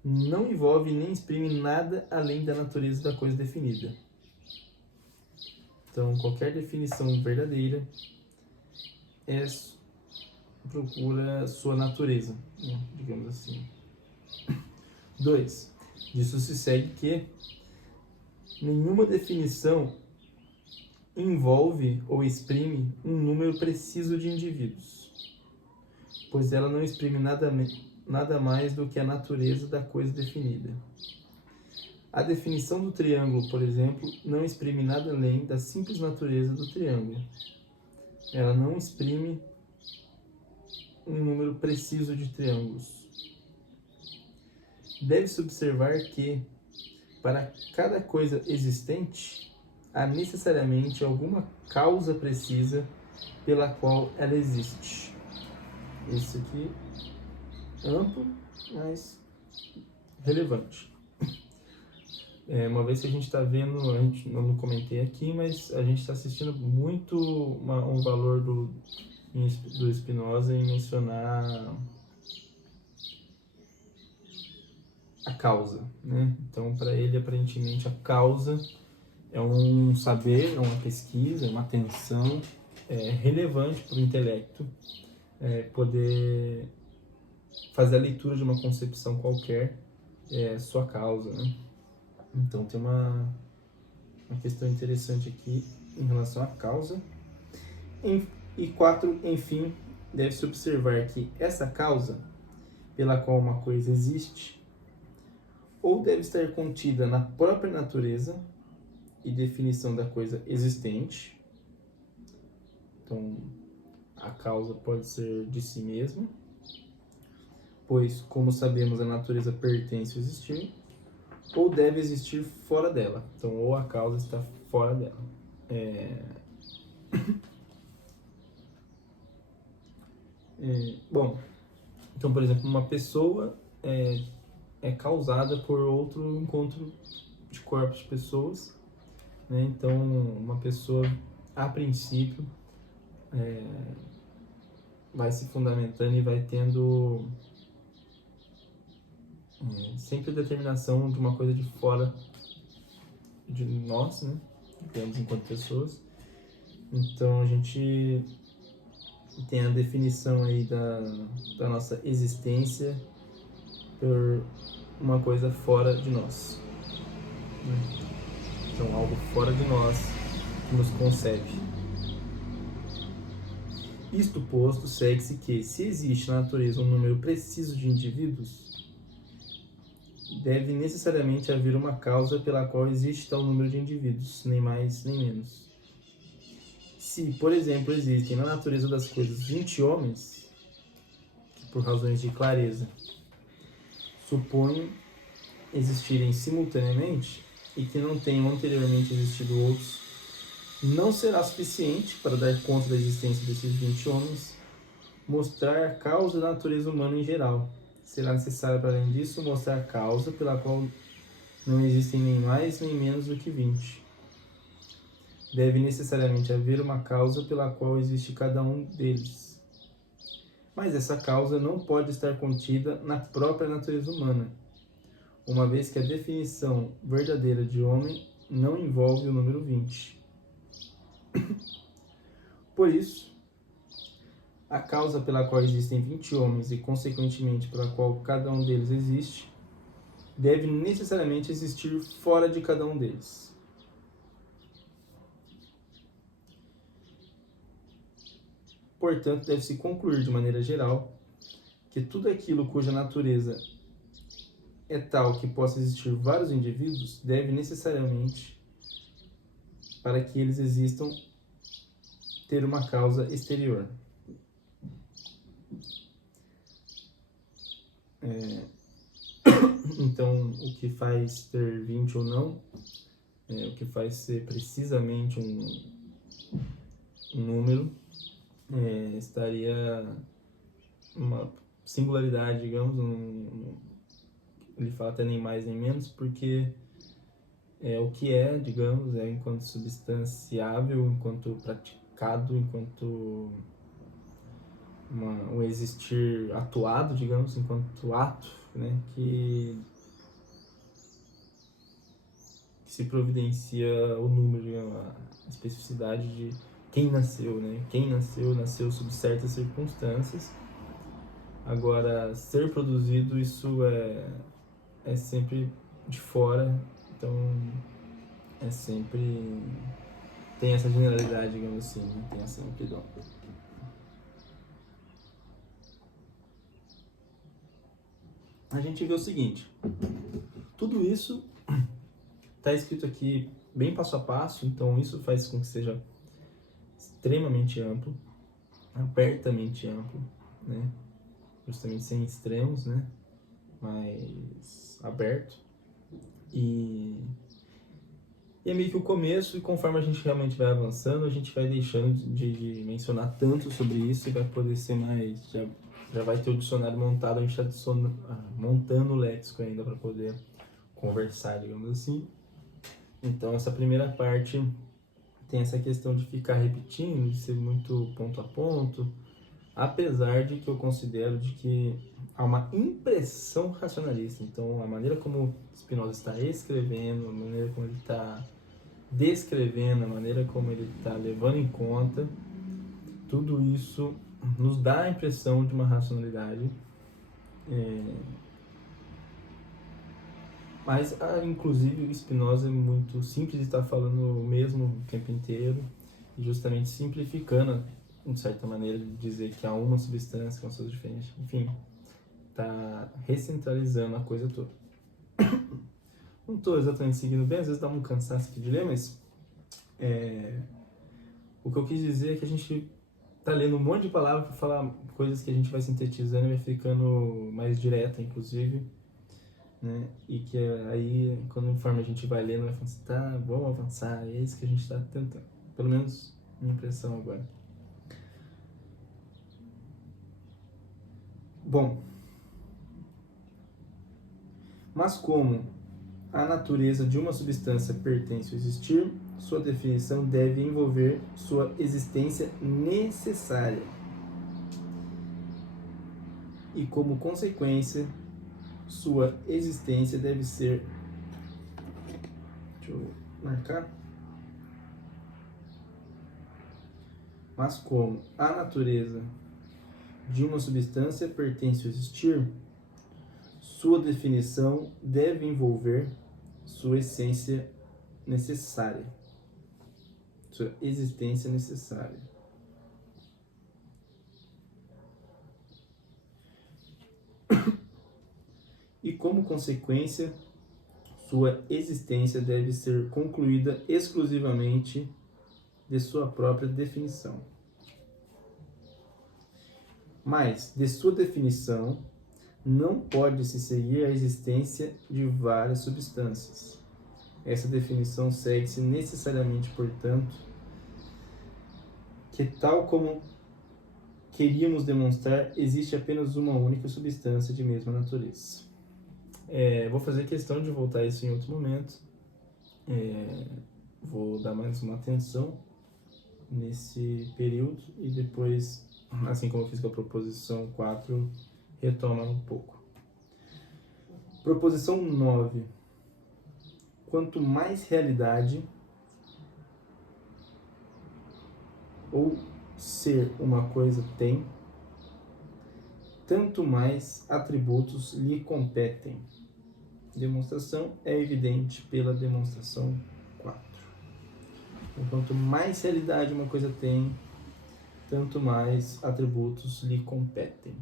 não envolve nem exprime nada além da natureza da coisa definida. Então, qualquer definição verdadeira procura sua natureza, né? Digamos assim. 2. Disso se segue que nenhuma definição envolve ou exprime um número preciso de indivíduos, pois ela não exprime nada mais do que a natureza da coisa definida. A definição do triângulo, por exemplo, não exprime nada além da simples natureza do triângulo. Ela não exprime um número preciso de triângulos. Deve-se observar que, para cada coisa existente, há necessariamente alguma causa precisa pela qual ela existe. Isso aqui é amplo, mas relevante. Uma vez que a gente está vendo, a gente não comentei aqui, mas a gente está assistindo muito um valor do Spinoza em mencionar a causa, né? Então, para ele, aparentemente, a causa é um saber, é uma pesquisa, é uma atenção relevante para o intelecto poder fazer a leitura de uma concepção qualquer, sua causa, né? Então tem uma questão interessante aqui em relação à causa. E 4, enfim, deve-se observar que essa causa pela qual uma coisa existe ou deve estar contida na própria natureza e definição da coisa existente. Então, a causa pode ser de si mesma, pois, como sabemos, a natureza pertence ao existir, ou deve existir fora dela. Então, ou a causa está fora dela. Bom, então, por exemplo, uma pessoa é causada por outro encontro de corpos de pessoas, né? Então, uma pessoa, a princípio, vai se fundamentando e vai tendo sempre a determinação de uma coisa de fora de nós, né? Digamos, enquanto pessoas. Então, a gente tem a definição aí da nossa existência por uma coisa fora de nós, né? Então, algo fora de nós que nos concebe. Isto posto, segue-se que, se existe na natureza um número preciso de indivíduos, deve necessariamente haver uma causa pela qual existe tal número de indivíduos, nem mais nem menos. Se, por exemplo, existem na natureza das coisas 20 homens, que por razões de clareza suponho existirem simultaneamente, e que não tenham anteriormente existido outros, não será suficiente para dar conta da existência desses 20 homens, mostrar a causa da natureza humana em geral. Será necessário, para além disso, mostrar a causa pela qual não existem nem mais nem menos do que 20. Deve necessariamente haver uma causa pela qual existe cada um deles. Mas essa causa não pode estar contida na própria natureza humana, uma vez que a definição verdadeira de homem não envolve o número 20. Por isso, a causa pela qual existem 20 homens e, consequentemente, pela qual cada um deles existe, deve necessariamente existir fora de cada um deles. Portanto, deve-se concluir de maneira geral que tudo aquilo cuja natureza é tal que possa existir vários indivíduos deve necessariamente, para que eles existam, ter uma causa exterior. Então, o que faz ter 20 ou não, o que faz ser precisamente um número, estaria uma singularidade, digamos, ele fala até nem mais nem menos, porque o que digamos, enquanto substanciável, enquanto praticado, enquanto um existir atuado, digamos, enquanto ato, né, que se providencia o número, digamos, a especificidade de quem nasceu, né? Quem nasceu sob certas circunstâncias. Agora, ser produzido, isso é sempre de fora, então é sempre... tem essa generalidade, digamos assim, né? Tem essa amplidão. A gente vê o seguinte, tudo isso está escrito aqui bem passo a passo, então isso faz com que seja extremamente amplo, abertamente amplo, né? Justamente sem extremos, né? Mas aberto. E é meio que o começo, e conforme a gente realmente vai avançando, a gente vai deixando de mencionar tanto sobre isso e vai poder ser mais... Já vai ter o dicionário montado, a gente está montando o léxico ainda para poder conversar, digamos assim. Então, essa primeira parte tem essa questão de ficar repetindo, de ser muito ponto a ponto, apesar de que eu considero de que há uma impressão racionalista. Então, a maneira como Spinoza está escrevendo, a maneira como ele está descrevendo, a maneira como ele está levando em conta, tudo isso nos dá a impressão de uma racionalidade. Mas, inclusive, o Spinoza é muito simples de estar falando o mesmo o tempo inteiro, e justamente simplificando, de certa maneira, de dizer que há uma substância com suas diferentes, enfim, está recentralizando a coisa toda. Não estou exatamente seguindo bem, às vezes dá um cansaço aqui de ler, mas o que eu quis dizer é que a gente está lendo um monte de palavras para falar coisas que a gente vai sintetizando e vai ficando mais direta, inclusive, né? E que aí, conforme a gente vai lendo, vai falando assim, tá, vamos avançar, é isso que a gente está tentando. Pelo menos minha impressão agora. Bom, mas como a natureza de uma substância pertence ao existir, sua definição deve envolver sua existência necessária. E como consequência, sua existência deve ser... Deixa eu marcar. Mas como a natureza de uma substância pertence ao existir, sua definição deve envolver sua essência necessária, sua existência necessária. E como consequência, sua existência deve ser concluída exclusivamente de sua própria definição. Mas, de sua definição, não pode se seguir a existência de várias substâncias. Essa definição segue-se necessariamente, portanto, que tal como queríamos demonstrar, existe apenas uma única substância de mesma natureza. Vou fazer questão de voltar a isso em outro momento. Vou dar mais uma atenção nesse período e depois, assim como eu fiz com a proposição 4, retoma um pouco. Proposição 9. Quanto mais realidade ou ser uma coisa tem, tanto mais atributos lhe competem. Demonstração é evidente pela demonstração 4. Então, quanto mais realidade uma coisa tem, tanto mais atributos lhe competem.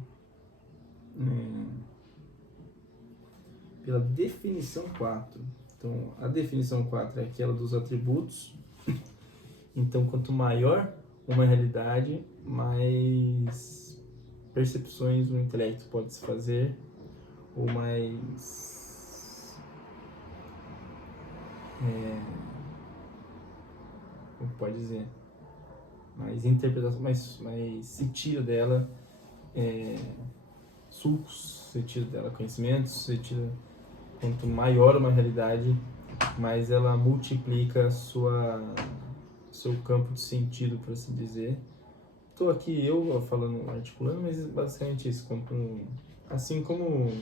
Pela definição 4. Então, a definição 4 é aquela dos atributos. Então, quanto maior uma realidade, mais percepções o intelecto pode se fazer, ou mais... como pode dizer? Mais interpretação, mais se tira dela sulcos, se tira dela conhecimentos, se tira... Quanto maior uma realidade, mais ela multiplica seu campo de sentido, por assim dizer. Estou aqui eu falando, articulando, mas basicamente isso. Assim como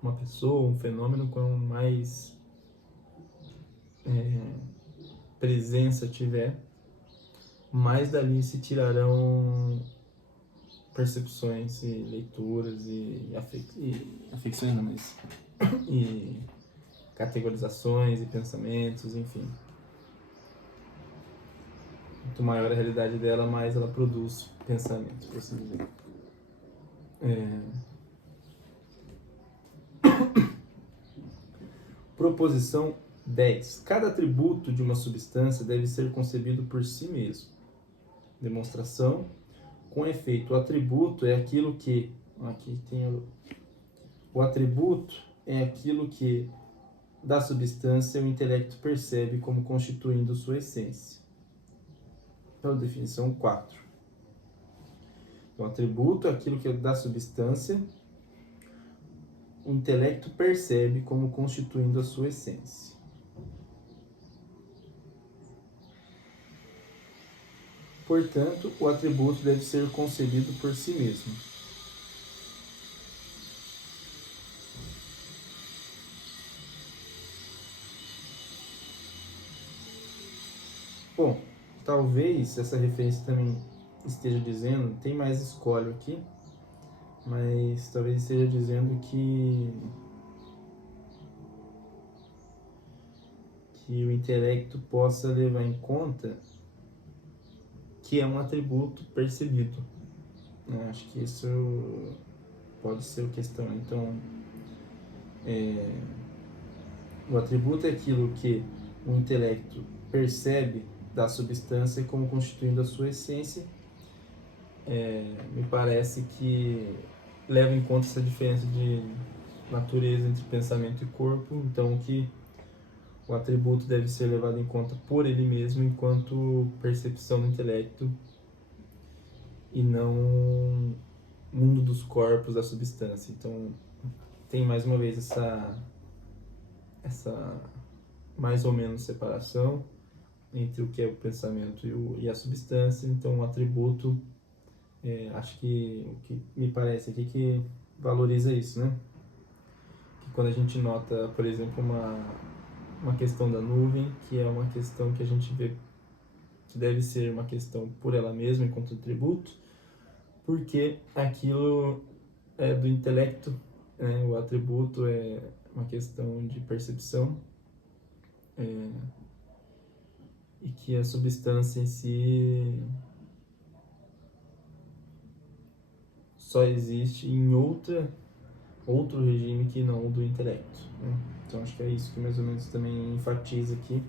uma pessoa, um fenômeno, quanto mais presença tiver, mais dali se tirarão percepções e leituras e afecções não, mas e categorizações e pensamentos, enfim. Quanto maior a realidade dela, mais ela produz pensamentos, por assim dizer. Proposição 10. Cada atributo de uma substância deve ser concebido por si mesmo. Demonstração. Com efeito, o atributo é aquilo que... Aqui tem o atributo é aquilo que, da substância, o intelecto percebe como constituindo sua essência. Então, definição 4. O atributo é aquilo que é da substância, o intelecto percebe como constituindo a sua essência. Portanto, o atributo deve ser concebido por si mesmo. Bom, talvez essa referência também esteja dizendo, tem mais escolho aqui, mas talvez esteja dizendo que o intelecto possa levar em conta que é um atributo percebido. Acho que isso pode ser a questão. Então, o atributo é aquilo que o intelecto percebe da substância como constituindo a sua essência. Me parece que leva em conta essa diferença de natureza entre pensamento e corpo, então que o atributo deve ser levado em conta por ele mesmo enquanto percepção do intelecto e não mundo dos corpos da substância. Então tem mais uma vez essa mais ou menos separação entre o que é o pensamento e a substância. Então o atributo, acho que o que me parece aqui que valoriza isso, né? Que quando a gente nota, por exemplo, uma questão da nuvem, que é uma questão que a gente vê que deve ser uma questão por ela mesma enquanto atributo, porque aquilo é do intelecto, né? O atributo é uma questão de percepção, e que a substância em si só existe em outro regime que não o do intelecto, né? Então acho que é isso que mais ou menos também enfatiza aqui,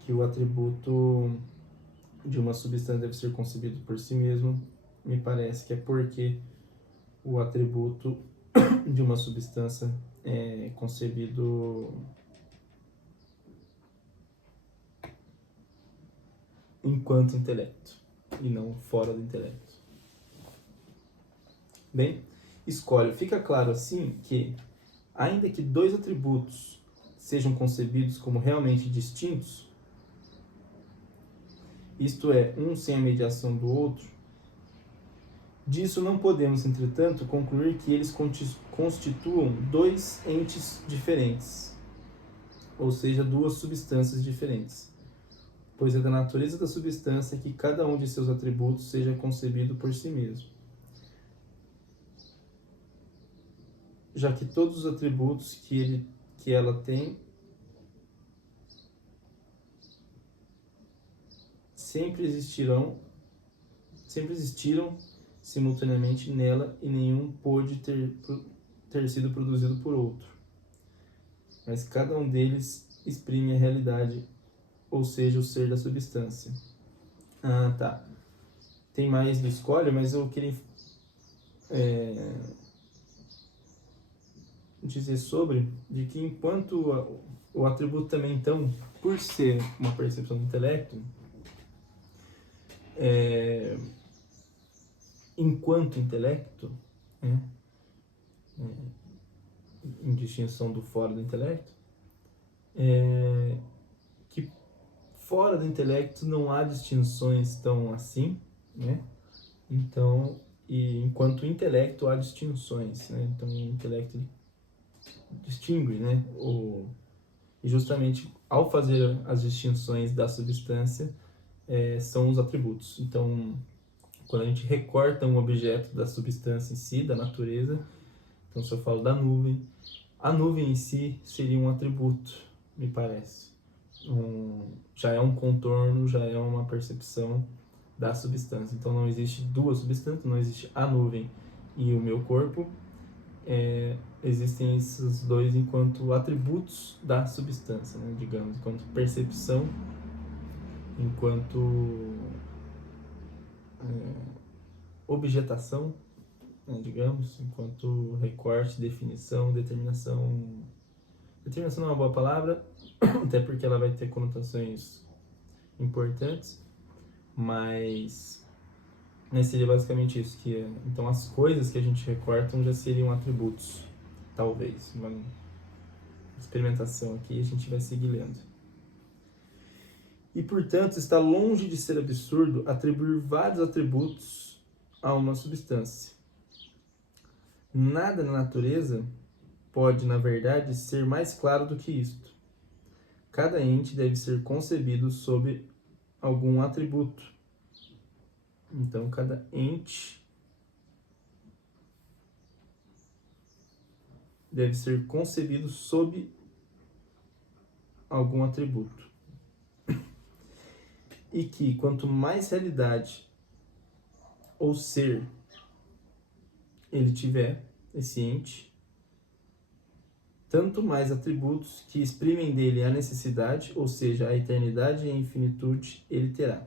que o atributo de uma substância deve ser concebido por si mesmo. Me parece que é porque o atributo de uma substância é concebido enquanto intelecto e não fora do intelecto. Bem, escolhe. Fica claro assim que, ainda que dois atributos sejam concebidos como realmente distintos, isto é, um sem a mediação do outro, disso não podemos, entretanto, concluir que eles constituam dois entes diferentes, ou seja, duas substâncias diferentes, pois é da natureza da substância que cada um de seus atributos seja concebido por si mesmo, já que todos os atributos que ela tem sempre existiram simultaneamente nela e nenhum pôde ter sido produzido por outro. Mas cada um deles exprime a realidade, ou seja, o ser da substância. Ah, tá. Tem mais do escolha, mas eu queria dizer sobre de que enquanto o atributo também, então, por ser uma percepção do intelecto, enquanto intelecto, né, em distinção do fora do intelecto, que fora do intelecto não há distinções tão assim, né? Então, e enquanto intelecto há distinções, né? Então, o intelecto distingue, né? E justamente ao fazer as distinções da substância, são os atributos. Então, quando a gente recorta um objeto da substância em si, da natureza, então se eu falo da nuvem, a nuvem em si seria um atributo, me parece. Já é um contorno, já é uma percepção da substância. Então não existe duas substâncias, não existe a nuvem e o meu corpo. Existem esses dois enquanto atributos da substância, né? Digamos, enquanto percepção, enquanto objetação, né? Digamos, enquanto recorte, definição, determinação. Determinação não é uma boa palavra, até porque ela vai ter conotações importantes, mas seria basicamente isso, então as coisas que a gente recorta já seriam atributos, talvez. Uma experimentação aqui, a gente vai seguir lendo. E, portanto, está longe de ser absurdo atribuir vários atributos a uma substância. Nada na natureza pode, na verdade, ser mais claro do que isto. Cada ente deve ser concebido sob algum atributo. Então, cada ente deve ser concebido sob algum atributo. E que, quanto mais realidade ou ser ele tiver, esse ente, tanto mais atributos que exprimem dele a necessidade, ou seja, a eternidade e a infinitude, ele terá.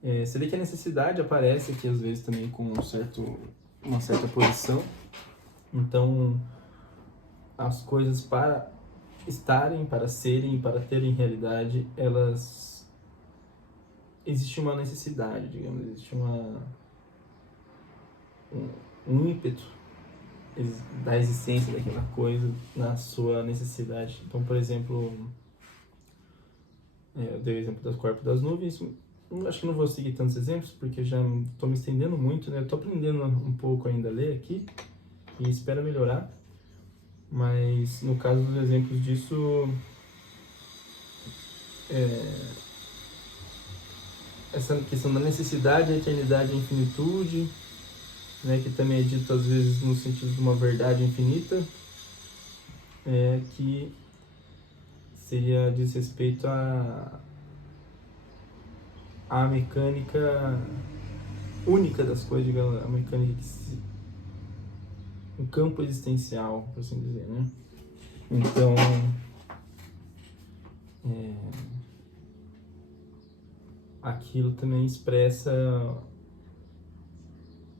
Você vê que a necessidade aparece aqui às vezes também com uma certa posição. Então, as coisas para estarem, para serem, para terem realidade, elas... existe uma necessidade, digamos, existe um ímpeto da existência daquela coisa na sua necessidade. Então, por exemplo, eu dei o exemplo do corpo das nuvens. Acho que não vou seguir tantos exemplos, porque já estou me estendendo muito, né? Eu estou aprendendo um pouco ainda a ler aqui e espero melhorar. Mas, no caso dos exemplos disso, essa questão da necessidade, a eternidade e a infinitude, né, que também é dito às vezes no sentido de uma verdade infinita, que diz respeito à mecânica única das coisas, digamos, a mecânica um campo existencial, por assim dizer, né? Então, aquilo também expressa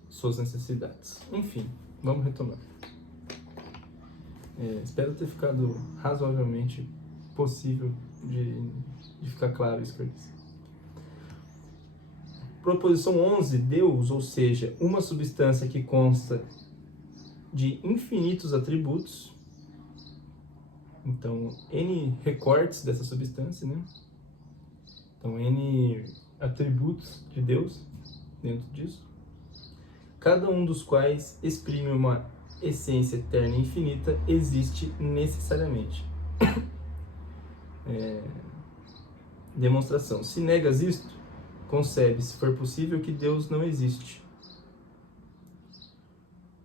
suas necessidades. Enfim, vamos retomar. Espero ter ficado razoavelmente possível de de ficar claro isso que eu disse. Proposição 11, Deus, ou seja, uma substância que consta de infinitos atributos. Então, N recortes dessa substância, né? Então, N atributos de Deus dentro disso. Cada um dos quais exprime uma essência eterna e infinita, existe necessariamente. Demonstração. Se negas isto, concebe, se for possível, que Deus não existe.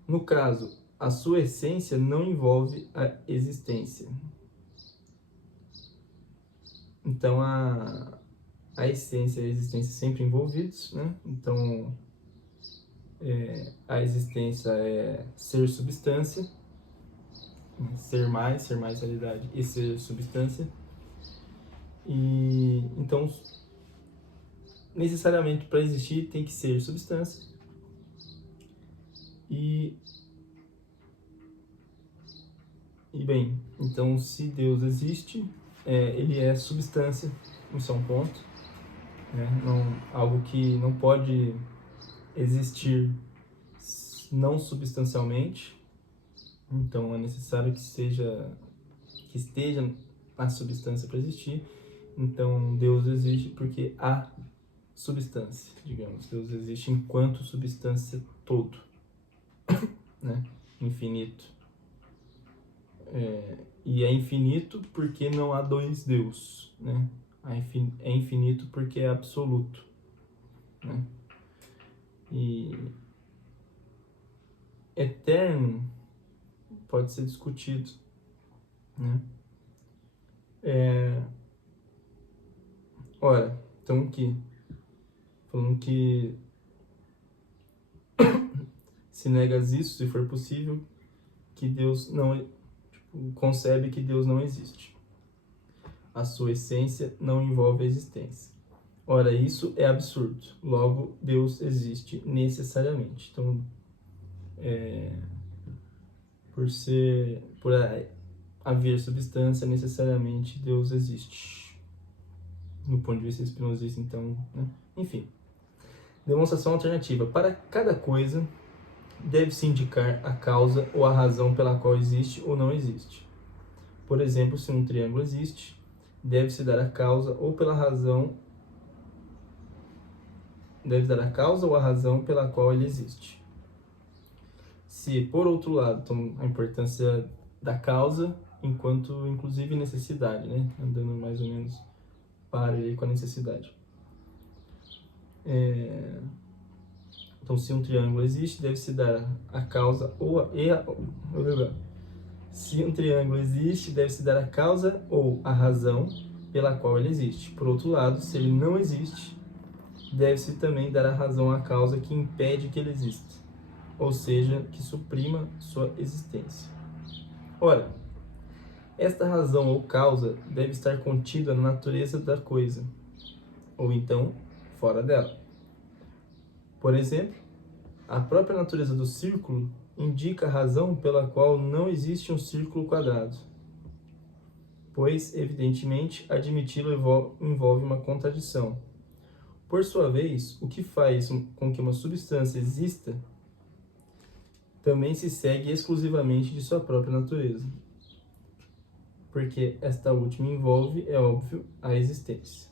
No caso, a sua essência não envolve a existência. Então, a essência e a existência sempre envolvidos, né? Então, a existência é ser substância, ser mais realidade e ser substância. E então, necessariamente para existir tem que ser substância. E bem, então se Deus existe, ele é substância, isso é um ponto, né? Algo que não pode existir não substancialmente. Então é necessário que esteja na substância para existir. Então Deus existe porque há substância, digamos. Deus existe enquanto substância todo, né? Infinito. E é infinito porque não há dois Deus, né? É infinito porque é absoluto, né? E eterno pode ser discutido, né? Ora, então aqui, falando que se negas isso, se for possível, que Deus não concebe que Deus não existe. A sua essência não envolve a existência. Ora, isso é absurdo. Logo, Deus existe necessariamente. Então, por haver substância, necessariamente Deus existe. No ponto de vista espinosista, então, né? Enfim. Demonstração alternativa. Para cada coisa, deve-se indicar a causa ou a razão pela qual existe ou não existe. Por exemplo, se um triângulo existe, deve-se dar a causa ou pela razão ou a razão pela qual ele existe. Se, por outro lado, então, a importância da causa enquanto, inclusive, necessidade, né? Andando mais ou menos para aí com a necessidade. Então, se um triângulo existe, deve-se dar a causa Se um triângulo existe, deve-se dar a causa ou a razão pela qual ele existe. Por outro lado, se ele não existe, deve-se também dar a razão à causa que impede que ele exista, ou seja, que suprima sua existência. Ora, esta razão ou causa deve estar contida na natureza da coisa, ou então fora dela. Por exemplo, a própria natureza do círculo indica a razão pela qual não existe um círculo quadrado, pois, evidentemente, admiti-lo envolve uma contradição. Por sua vez, o que faz com que uma substância exista também se segue exclusivamente de sua própria natureza, porque esta última envolve, é óbvio, a existência.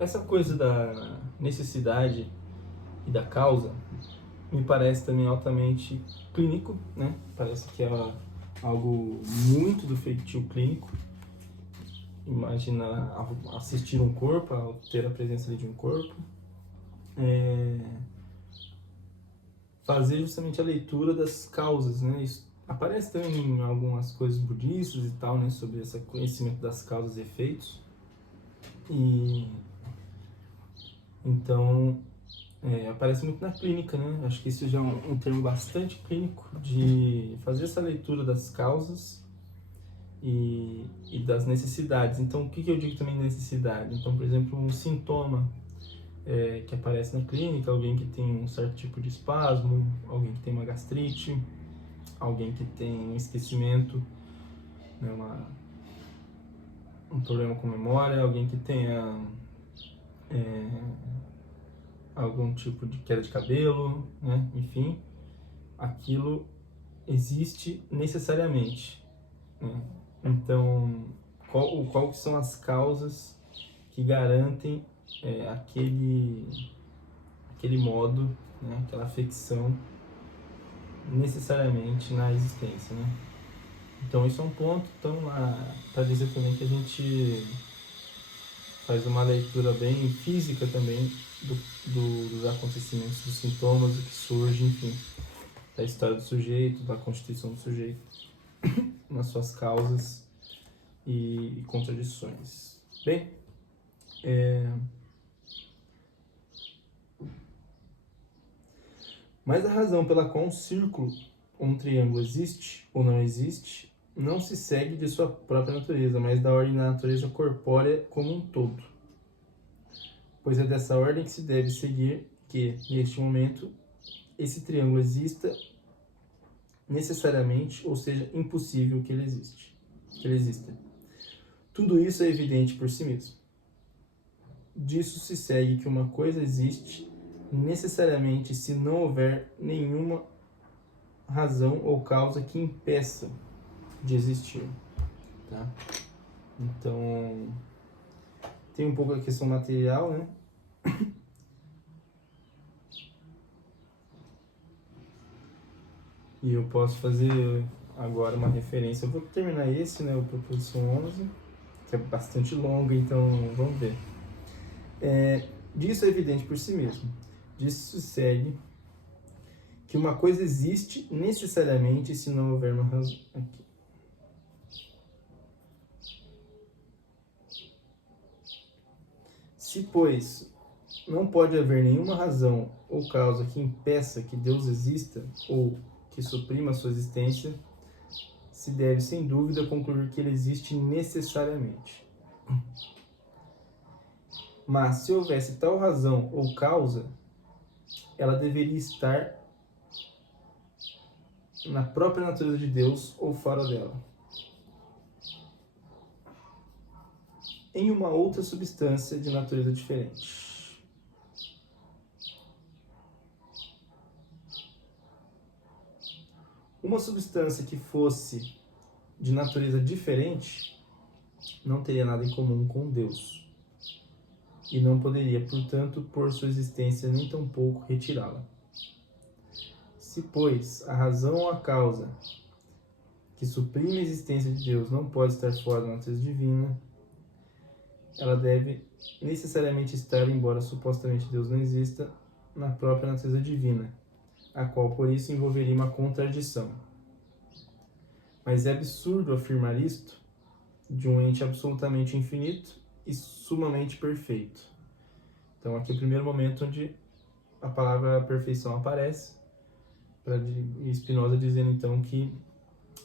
Essa coisa da necessidade e da causa me parece também altamente clínico, né? Parece que é algo muito do feitio clínico. Imagina assistir um corpo, ter a presença ali de um corpo. Fazer justamente a leitura das causas, né? Isso aparece também em algumas coisas budistas e tal, né? Sobre esse conhecimento das causas e efeitos. E então aparece muito na clínica, né? Acho que isso já é um termo bastante clínico de fazer essa leitura das causas e das necessidades. Então, o que eu digo também de necessidade? Então, por exemplo, um sintoma que aparece na clínica, alguém que tem um certo tipo de espasmo, alguém que tem uma gastrite, alguém que tem um esquecimento, né, um problema com memória, alguém que tenha algum tipo de queda de cabelo, né, enfim, aquilo existe necessariamente, né? Então, qual que são as causas que garantem aquele modo, né, aquela afecção necessariamente na existência, né? Então isso é um ponto, então para dizer também que a gente faz uma leitura bem física também dos acontecimentos, dos sintomas, do que surge, enfim, da história do sujeito, da constituição do sujeito, nas suas causas e contradições. Bem, mas a razão pela qual um círculo ou um triângulo existe ou não existe não se segue de sua própria natureza, mas da ordem da natureza corpórea como um todo. Pois é dessa ordem que se deve seguir que, neste momento, esse triângulo exista necessariamente, ou seja, impossível que ele exista. Tudo isso é evidente por si mesmo. Disso se segue que uma coisa existe necessariamente se não houver nenhuma razão ou causa que impeça de existir, tá? Então, tem um pouco a questão material, né? E eu posso fazer agora uma referência. Eu vou terminar esse, né, o Proposição 11, que é bastante longo, então vamos ver. Disso é evidente por si mesmo. Disso segue que uma coisa existe necessariamente se não houver uma razão. Aqui. Se, pois, não pode haver nenhuma razão ou causa que impeça que Deus exista ou que suprima a sua existência, se deve, sem dúvida, concluir que ele existe necessariamente. Mas, se houvesse tal razão ou causa, ela deveria estar na própria natureza de Deus ou fora dela. Em uma outra substância de natureza diferente. Uma substância que fosse de natureza diferente não teria nada em comum com Deus e não poderia, portanto, por sua existência nem tampouco retirá-la. Se, pois, a razão ou a causa que suprime a existência de Deus não pode estar fora da natureza divina, ela deve necessariamente estar, embora supostamente Deus não exista, na própria natureza divina, a qual por isso envolveria uma contradição. Mas é absurdo afirmar isto de um ente absolutamente infinito e sumamente perfeito. Então aqui é o primeiro momento onde a palavra perfeição aparece, para Spinoza dizendo então que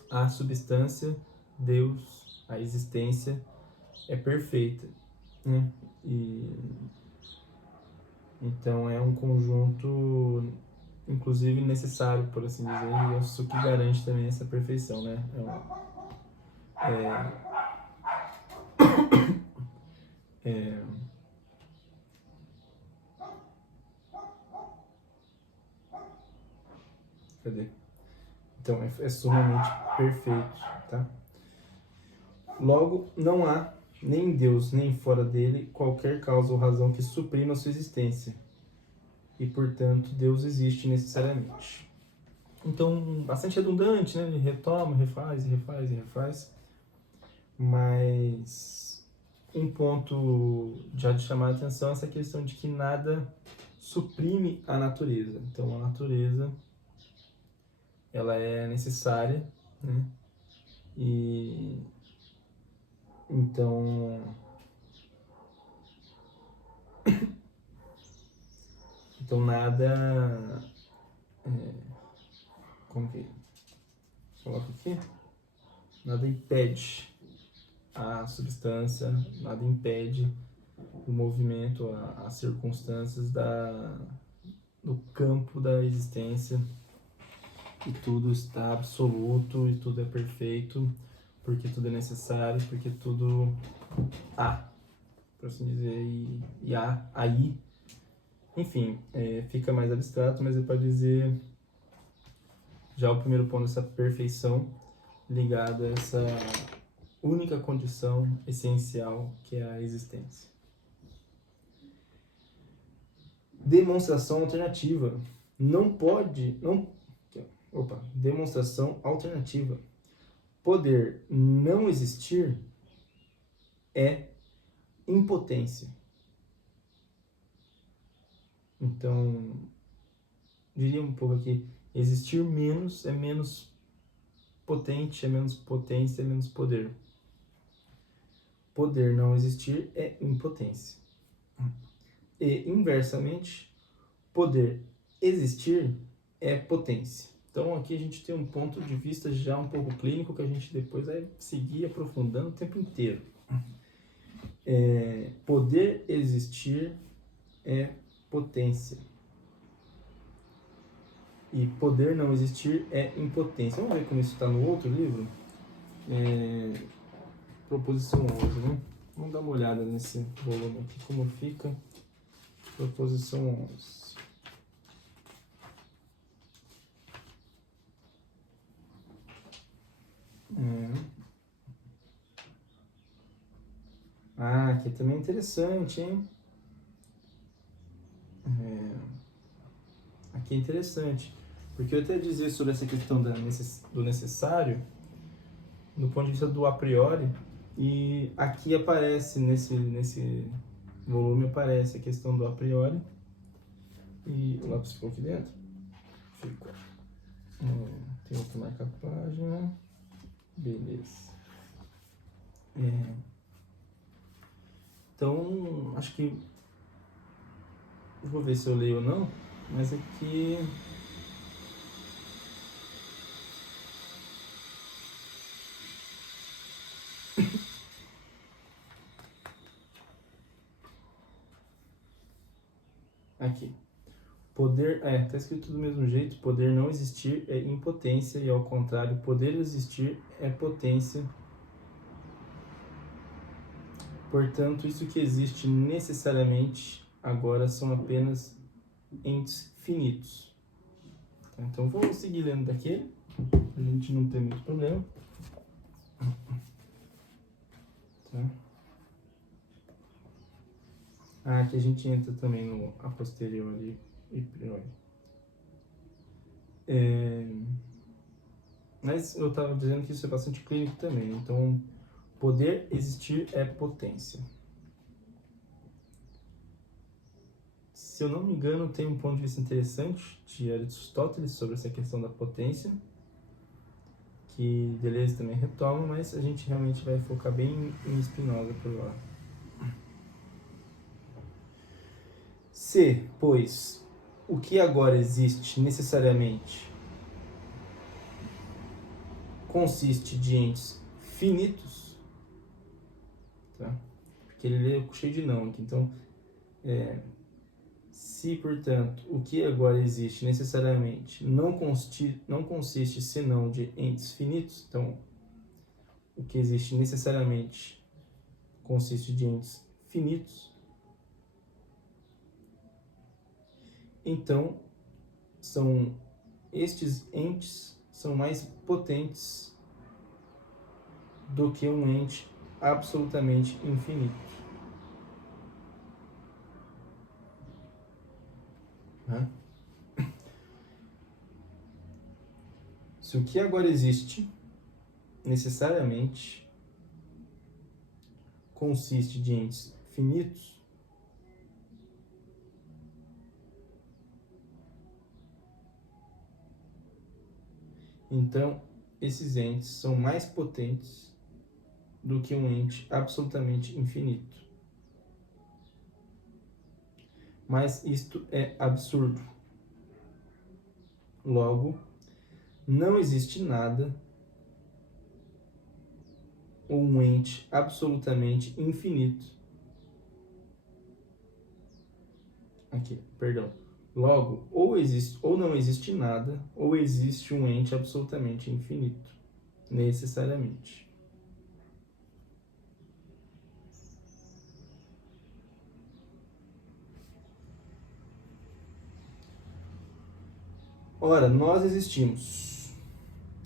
a substância, Deus, a existência é perfeita, né? E então é um conjunto inclusive necessário, por assim dizer, e é isso que garante também essa perfeição, né? Cadê? Então é sumamente perfeito, tá? Logo, não há nem em Deus, nem fora dele, qualquer causa ou razão que suprima a sua existência. E, portanto, Deus existe necessariamente. Então, bastante redundante, né? Ele retoma, refaz, refaz e refaz. Mas um ponto já de chamar a atenção é essa questão de que nada suprime a natureza. Então, a natureza, ela é necessária, né? E então nada como que coloca aqui? Nada impede a substância, nada impede o movimento, as circunstâncias do campo da existência, e tudo está absoluto, e tudo é perfeito, porque tudo é necessário, porque tudo há, por assim dizer, e há aí. Enfim, fica mais abstrato, mas ele pode dizer já o primeiro ponto dessa perfeição ligado a essa única condição essencial que é a existência. Demonstração alternativa. Demonstração alternativa. Poder não existir é impotência. Então, diria um pouco aqui, existir menos é menos potente, é menos potência, é menos poder. Poder não existir é impotência. E, inversamente, poder existir é potência. Então, aqui a gente tem um ponto de vista já um pouco clínico que a gente depois vai seguir aprofundando o tempo inteiro. Poder existir é potência. E poder não existir é impotência. Vamos ver como isso está no outro livro? Proposição 11, né? Vamos dar uma olhada nesse volume aqui, como fica. Proposição 11. Aqui também é interessante, hein? Aqui é interessante, porque eu até dizer sobre essa questão do necessário, do ponto de vista do a priori, e aqui aparece, nesse volume aparece a questão do a priori, e o lápis ficou aqui dentro? Ficou. Tem outro marca-página, beleza. Então, acho que, vou ver se eu leio ou não, mas aqui... Aqui. Poder, tá escrito do mesmo jeito, poder não existir é impotência, e ao contrário, poder existir é potência. Portanto, isso que existe necessariamente agora são apenas entes finitos. Então, vamos seguir lendo daqui, a gente não tem muito problema. Tá? Aqui a gente entra também no a posteriori e priori. Mas eu estava dizendo que isso é bastante clínico também. Então, poder existir é potência. Se eu não me engano, tem um ponto de vista interessante de Aristóteles sobre essa questão da potência, que Deleuze também retoma, mas a gente realmente vai focar bem em Spinoza por lá. Se, pois, o que agora existe necessariamente consiste de entes finitos, tá? Porque ele lê cheio de não aqui, então, se, portanto, o que agora existe necessariamente não consiste senão de entes finitos, então, o que existe necessariamente consiste de entes finitos, então, estes entes são mais potentes do que um ente absolutamente infinito. Se o que agora existe necessariamente consiste de entes finitos, então esses entes são mais potentes do que um ente absolutamente infinito. Mas isto é absurdo. Logo, não existe nada ou um ente absolutamente infinito Aqui, perdão. Logo, ou existe ou não existe nada, ou existe um ente absolutamente infinito, necessariamente. Ora, nós existimos,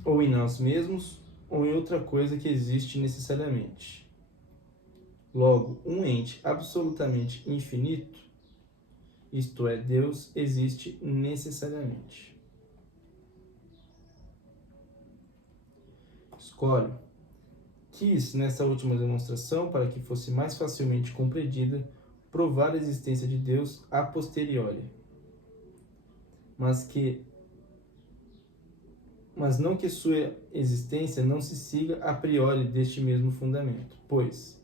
ou em nós mesmos, ou em outra coisa que existe necessariamente. Logo, um ente absolutamente infinito, isto é, Deus, existe necessariamente. Escolhe. Quis, nessa última demonstração, para que fosse mais facilmente compreendida, provar a existência de Deus a posteriori, mas não que sua existência não se siga a priori deste mesmo fundamento, pois,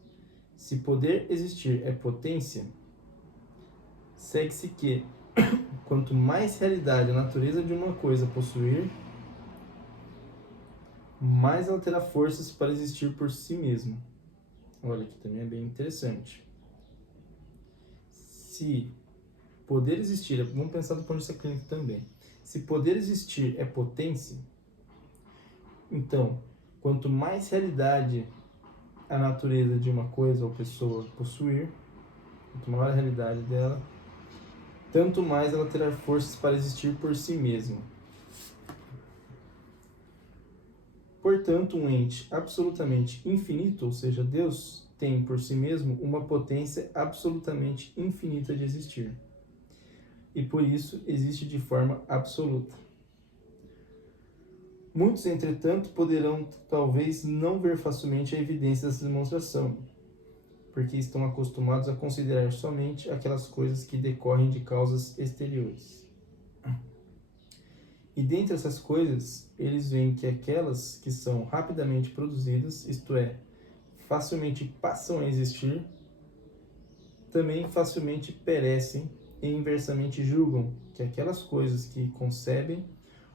se poder existir é potência, segue-se que, quanto mais realidade a natureza de uma coisa possuir, mais ela terá forças para existir por si mesma. Olha, aqui também é bem interessante. Se poder existir, vamos pensar do ponto de vista clínico também. Se poder existir é potência, então, quanto mais realidade a natureza de uma coisa ou pessoa possuir, quanto maior a realidade dela, tanto mais ela terá forças para existir por si mesma. Portanto, um ente absolutamente infinito, ou seja, Deus, tem por si mesmo uma potência absolutamente infinita de existir. E por isso existe de forma absoluta. Muitos, entretanto, poderão talvez não ver facilmente a evidência dessa demonstração, porque estão acostumados a considerar somente aquelas coisas que decorrem de causas exteriores. E dentre essas coisas, eles veem que aquelas que são rapidamente produzidas, isto é, facilmente passam a existir, também facilmente perecem e inversamente julgam que aquelas coisas que concebem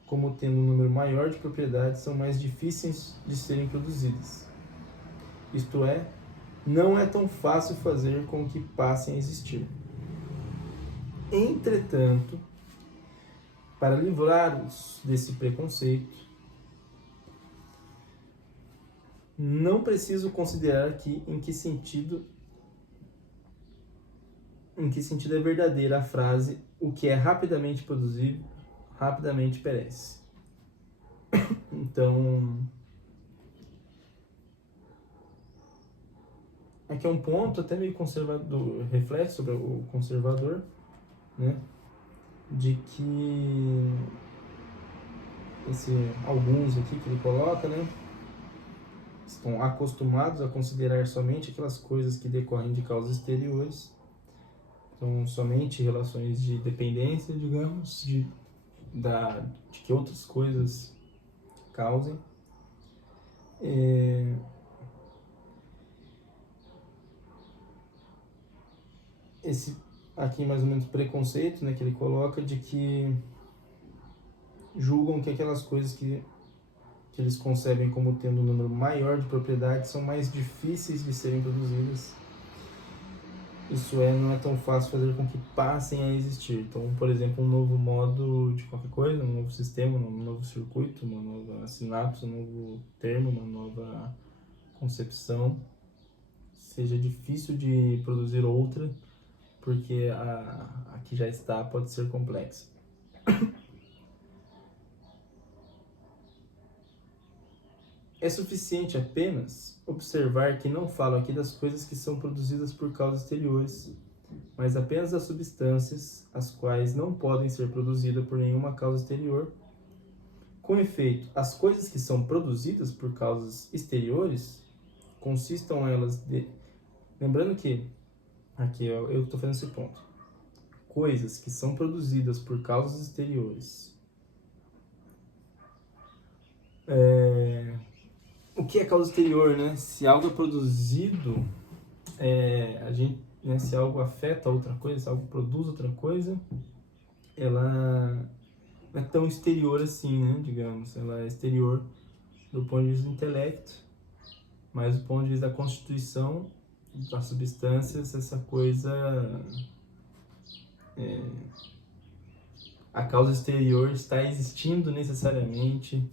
como tendo um número maior de propriedades são mais difíceis de serem produzidas. Isto é, não é tão fácil fazer com que passem a existir. Entretanto, para livrá-los desse preconceito, não preciso considerar que em que sentido é verdadeira a frase "o que é rapidamente produzido, rapidamente perece". Então, aqui é um ponto até meio conservador, reflete sobre o conservador, né? De que alguns aqui que ele coloca, né, estão acostumados a considerar somente aquelas coisas que decorrem de causas exteriores, então somente relações de dependência, digamos, de que outras coisas causem. Esse aqui mais ou menos preconceito, né, que ele coloca de que julgam que aquelas coisas que eles concebem como tendo um número maior de propriedades são mais difíceis de serem produzidas. Isso é, não é tão fácil fazer com que passem a existir. Então, por exemplo, um novo modo de qualquer coisa, um novo sistema, um novo circuito, uma nova sinapse, um novo termo, uma nova concepção, seja difícil de produzir outra, porque a que já está pode ser complexa. É suficiente apenas observar que não falo aqui das coisas que são produzidas por causas exteriores, mas apenas das substâncias, as quais não podem ser produzidas por nenhuma causa exterior. Com efeito, as coisas que são produzidas por causas exteriores, consistam elas de... Lembrando que, aqui eu estou fazendo esse ponto, coisas que são produzidas por causas exteriores. O que é causa exterior, né? Se algo é produzido, se algo afeta outra coisa, se algo produz outra coisa, ela não é tão exterior assim, né? Digamos, ela é exterior do ponto de vista do intelecto, mas do ponto de vista da constituição das substâncias, essa coisa a causa exterior está existindo necessariamente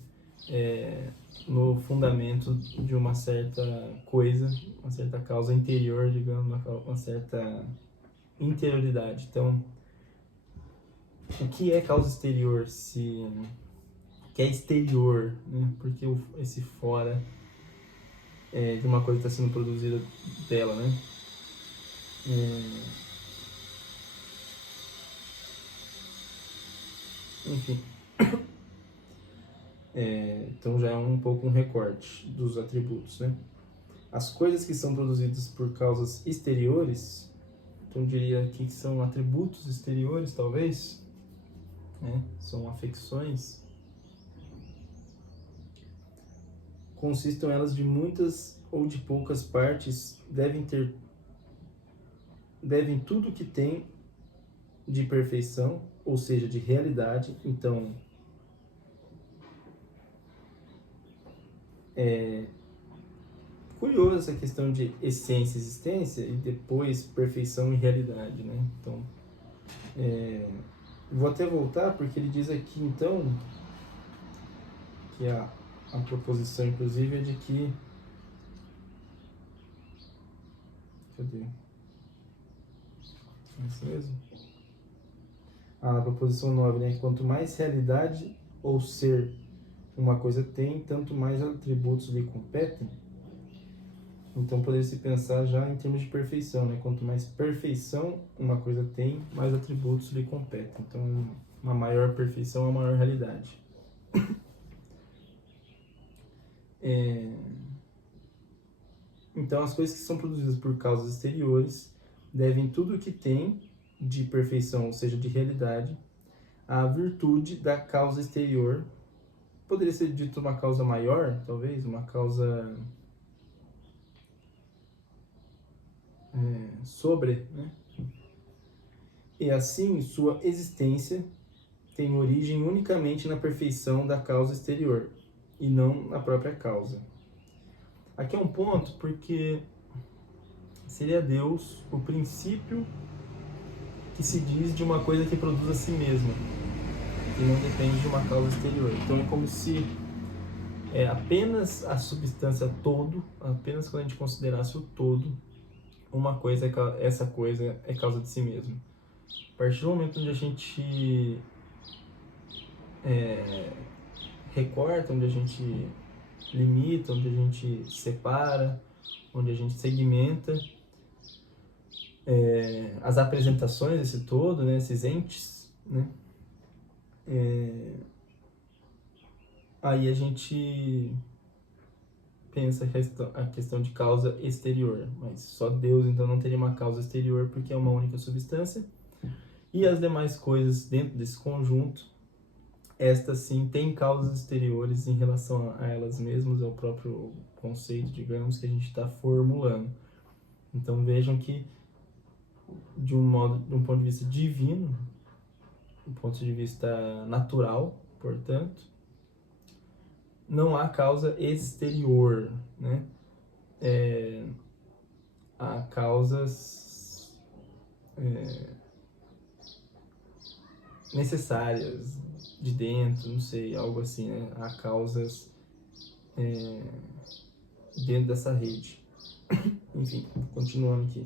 no fundamento de uma certa coisa, uma certa causa interior, digamos, uma certa interioridade. Então, o que é causa exterior? Que é exterior, né? Porque esse fora de uma coisa que está sendo produzida dela, né? Enfim. Então já é um pouco um recorte dos atributos, né? As coisas que são produzidas por causas exteriores, então eu diria aqui que são atributos exteriores, talvez, né? São afecções. Consistam elas de muitas ou de poucas partes, devem tudo que tem de perfeição, ou seja, de realidade. Então, curioso essa questão de essência e existência e depois perfeição e realidade, né? Então, vou até voltar porque ele diz aqui, então, que a proposição, inclusive, é de que... Cadê? É isso mesmo? A proposição 9, né? Quanto mais realidade ou ser uma coisa tem, tanto mais atributos lhe competem. Então, poderia-se pensar já em termos de perfeição, né? Quanto mais perfeição uma coisa tem, mais atributos lhe competem. Então, uma maior perfeição é uma maior realidade. Então, as coisas que são produzidas por causas exteriores devem tudo o que tem de perfeição, ou seja, de realidade, à virtude da causa exterior. Poderia ser dito uma causa maior, talvez, uma causa sobre, né? E assim, sua existência tem origem unicamente na perfeição da causa exterior, e não na própria causa. Aqui é um ponto porque seria Deus o princípio que se diz de uma coisa que produz a si mesma, e não depende de uma causa exterior. Então é como se apenas a substância todo, apenas quando a gente considerasse o todo, uma coisa, essa coisa é causa de si mesma. A partir do momento onde a gente recorta, onde a gente limita, onde a gente separa, onde a gente segmenta as apresentações desse todo, né, esses entes, né, aí a gente pensa a questão de causa exterior, mas só Deus então não teria uma causa exterior porque é uma única substância, e as demais coisas dentro desse conjunto, estas sim têm causas exteriores em relação a elas mesmas, ao próprio conceito, digamos, que a gente está formulando. Então vejam que de um ponto de vista divino, do ponto de vista natural, portanto, não há causa exterior, né? Há causas necessárias de dentro, não sei, algo assim, né? Há causas dentro dessa rede. Enfim, continuando aqui.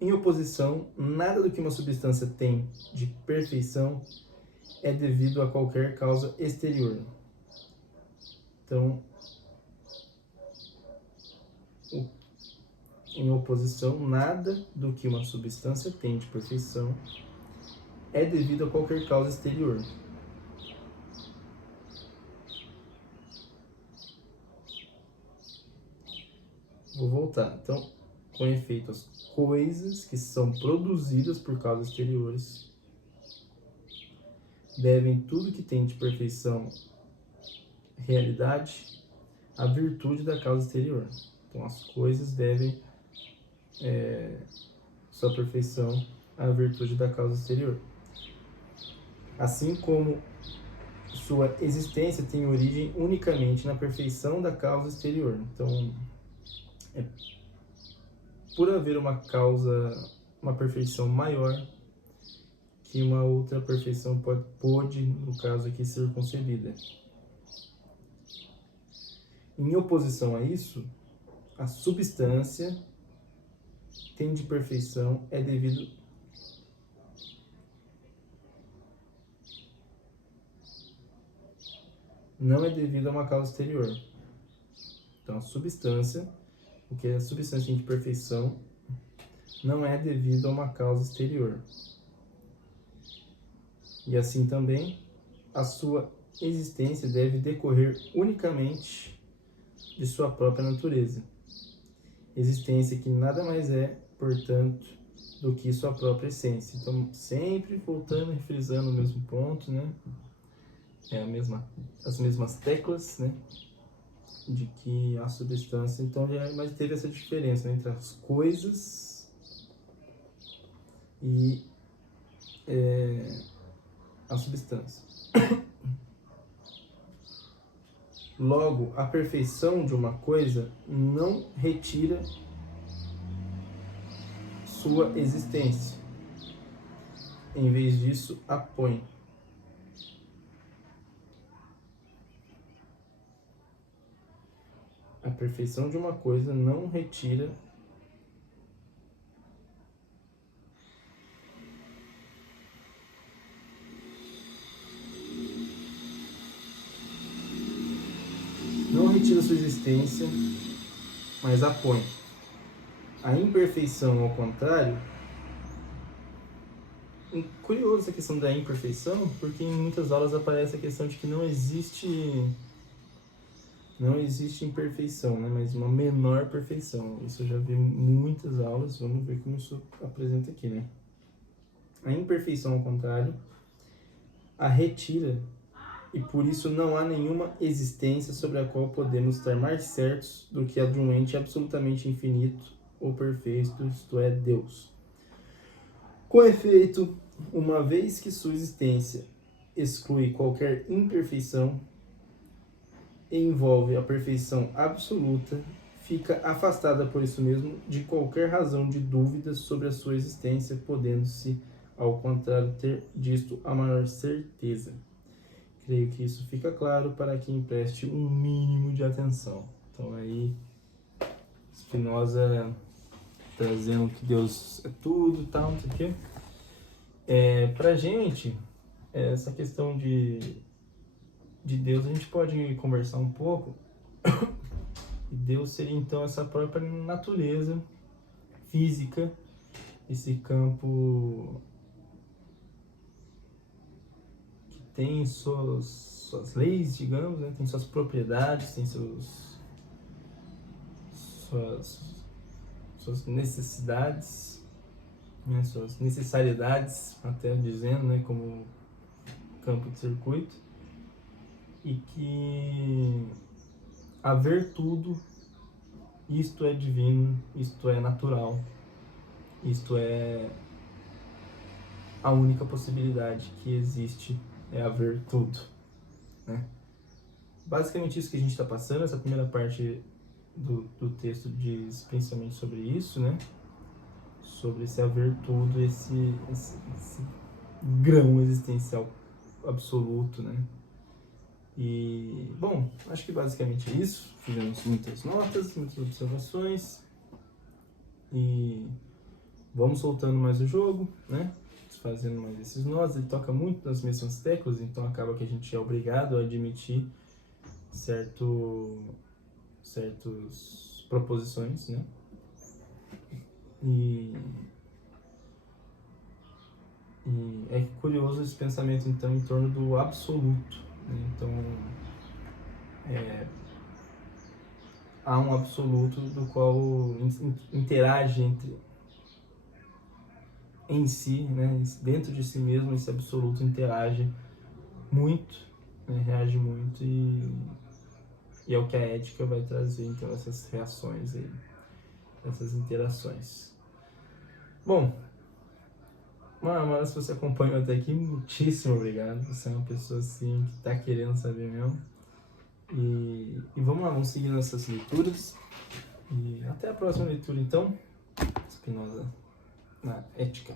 Em oposição, nada do que uma substância tem de perfeição é devido a qualquer causa exterior. Então, em oposição, nada do que uma substância tem de perfeição é devido a qualquer causa exterior. Vou voltar. Então, com efeito, as coisas que são produzidas por causas exteriores devem tudo que tem de perfeição, realidade, à virtude da causa exterior. Então, as coisas devem sua perfeição à virtude da causa exterior. Assim como sua existência tem origem unicamente na perfeição da causa exterior. Então, por haver uma causa, uma perfeição maior que uma outra perfeição pode, no caso aqui, ser concebida. Em oposição a isso, a substância tem de perfeição é devido não é devido a uma causa exterior. Então, a substância, o que a substância tem de perfeição, não é devido a uma causa exterior. E assim também, a sua existência deve decorrer unicamente de sua própria natureza. Existência que nada mais é, portanto, do que sua própria essência. Então, sempre voltando e frisando o mesmo ponto, né? As mesmas teclas, né? De que a substância, então, mas teve essa diferença, né, entre as coisas e a substância. Logo, a perfeição de uma coisa não retira sua existência. Em vez disso, a põe. A perfeição de uma coisa não retira sua existência, mas a põe. A imperfeição, ao contrário, curioso essa questão da imperfeição, porque em muitas aulas aparece a questão de que não existe imperfeição, né? Mas uma menor perfeição. Isso eu já vi em muitas aulas, vamos ver como isso apresenta aqui, né? A imperfeição, ao contrário, a retira, e por isso não há nenhuma existência sobre a qual podemos estar mais certos do que a de um ente absolutamente infinito ou perfeito, isto é, Deus. Com efeito, uma vez que sua existência exclui qualquer imperfeição e envolve a perfeição absoluta, fica afastada por isso mesmo de qualquer razão de dúvida sobre a sua existência, podendo-se, ao contrário, ter disto a maior certeza. Creio que isso fica claro para quem preste um mínimo de atenção. Então aí, Spinoza trazendo que Deus é tudo e tal, não sei o quê. Pra gente, essa questão de Deus, a gente pode conversar um pouco. Deus seria então essa própria natureza física, esse campo que tem suas leis, digamos, né? Tem suas propriedades, tem suas necessidades, né? Suas necessariedades, até dizendo, né? Como campo de circuito, e que haver tudo, isto é divino, isto é natural, isto é a única possibilidade que existe, é haver tudo, né? Basicamente isso que a gente está passando, essa primeira parte do texto diz principalmente sobre isso, né? Sobre esse haver tudo, esse grão existencial absoluto, né? E, bom, acho que basicamente é isso. Fizemos muitas notas, muitas observações e vamos soltando mais o jogo, né? Fazendo mais esses nós. Ele toca muito nas mesmas teclas, então acaba que a gente é obrigado a admitir certas proposições, né? E é curioso esse pensamento, então, em torno do absoluto, né? Então, há um absoluto do qual interage em si, né? Dentro de si mesmo, esse absoluto interage muito, né? Reage muito e é o que a ética vai trazer, então, essas reações aí, essas interações. Bom, mas se você acompanhou até aqui, muitíssimo obrigado. Você é uma pessoa assim que está querendo saber mesmo. E vamos lá, vamos seguir nessas leituras. E até a próxima leitura, então. Spinoza na Ética.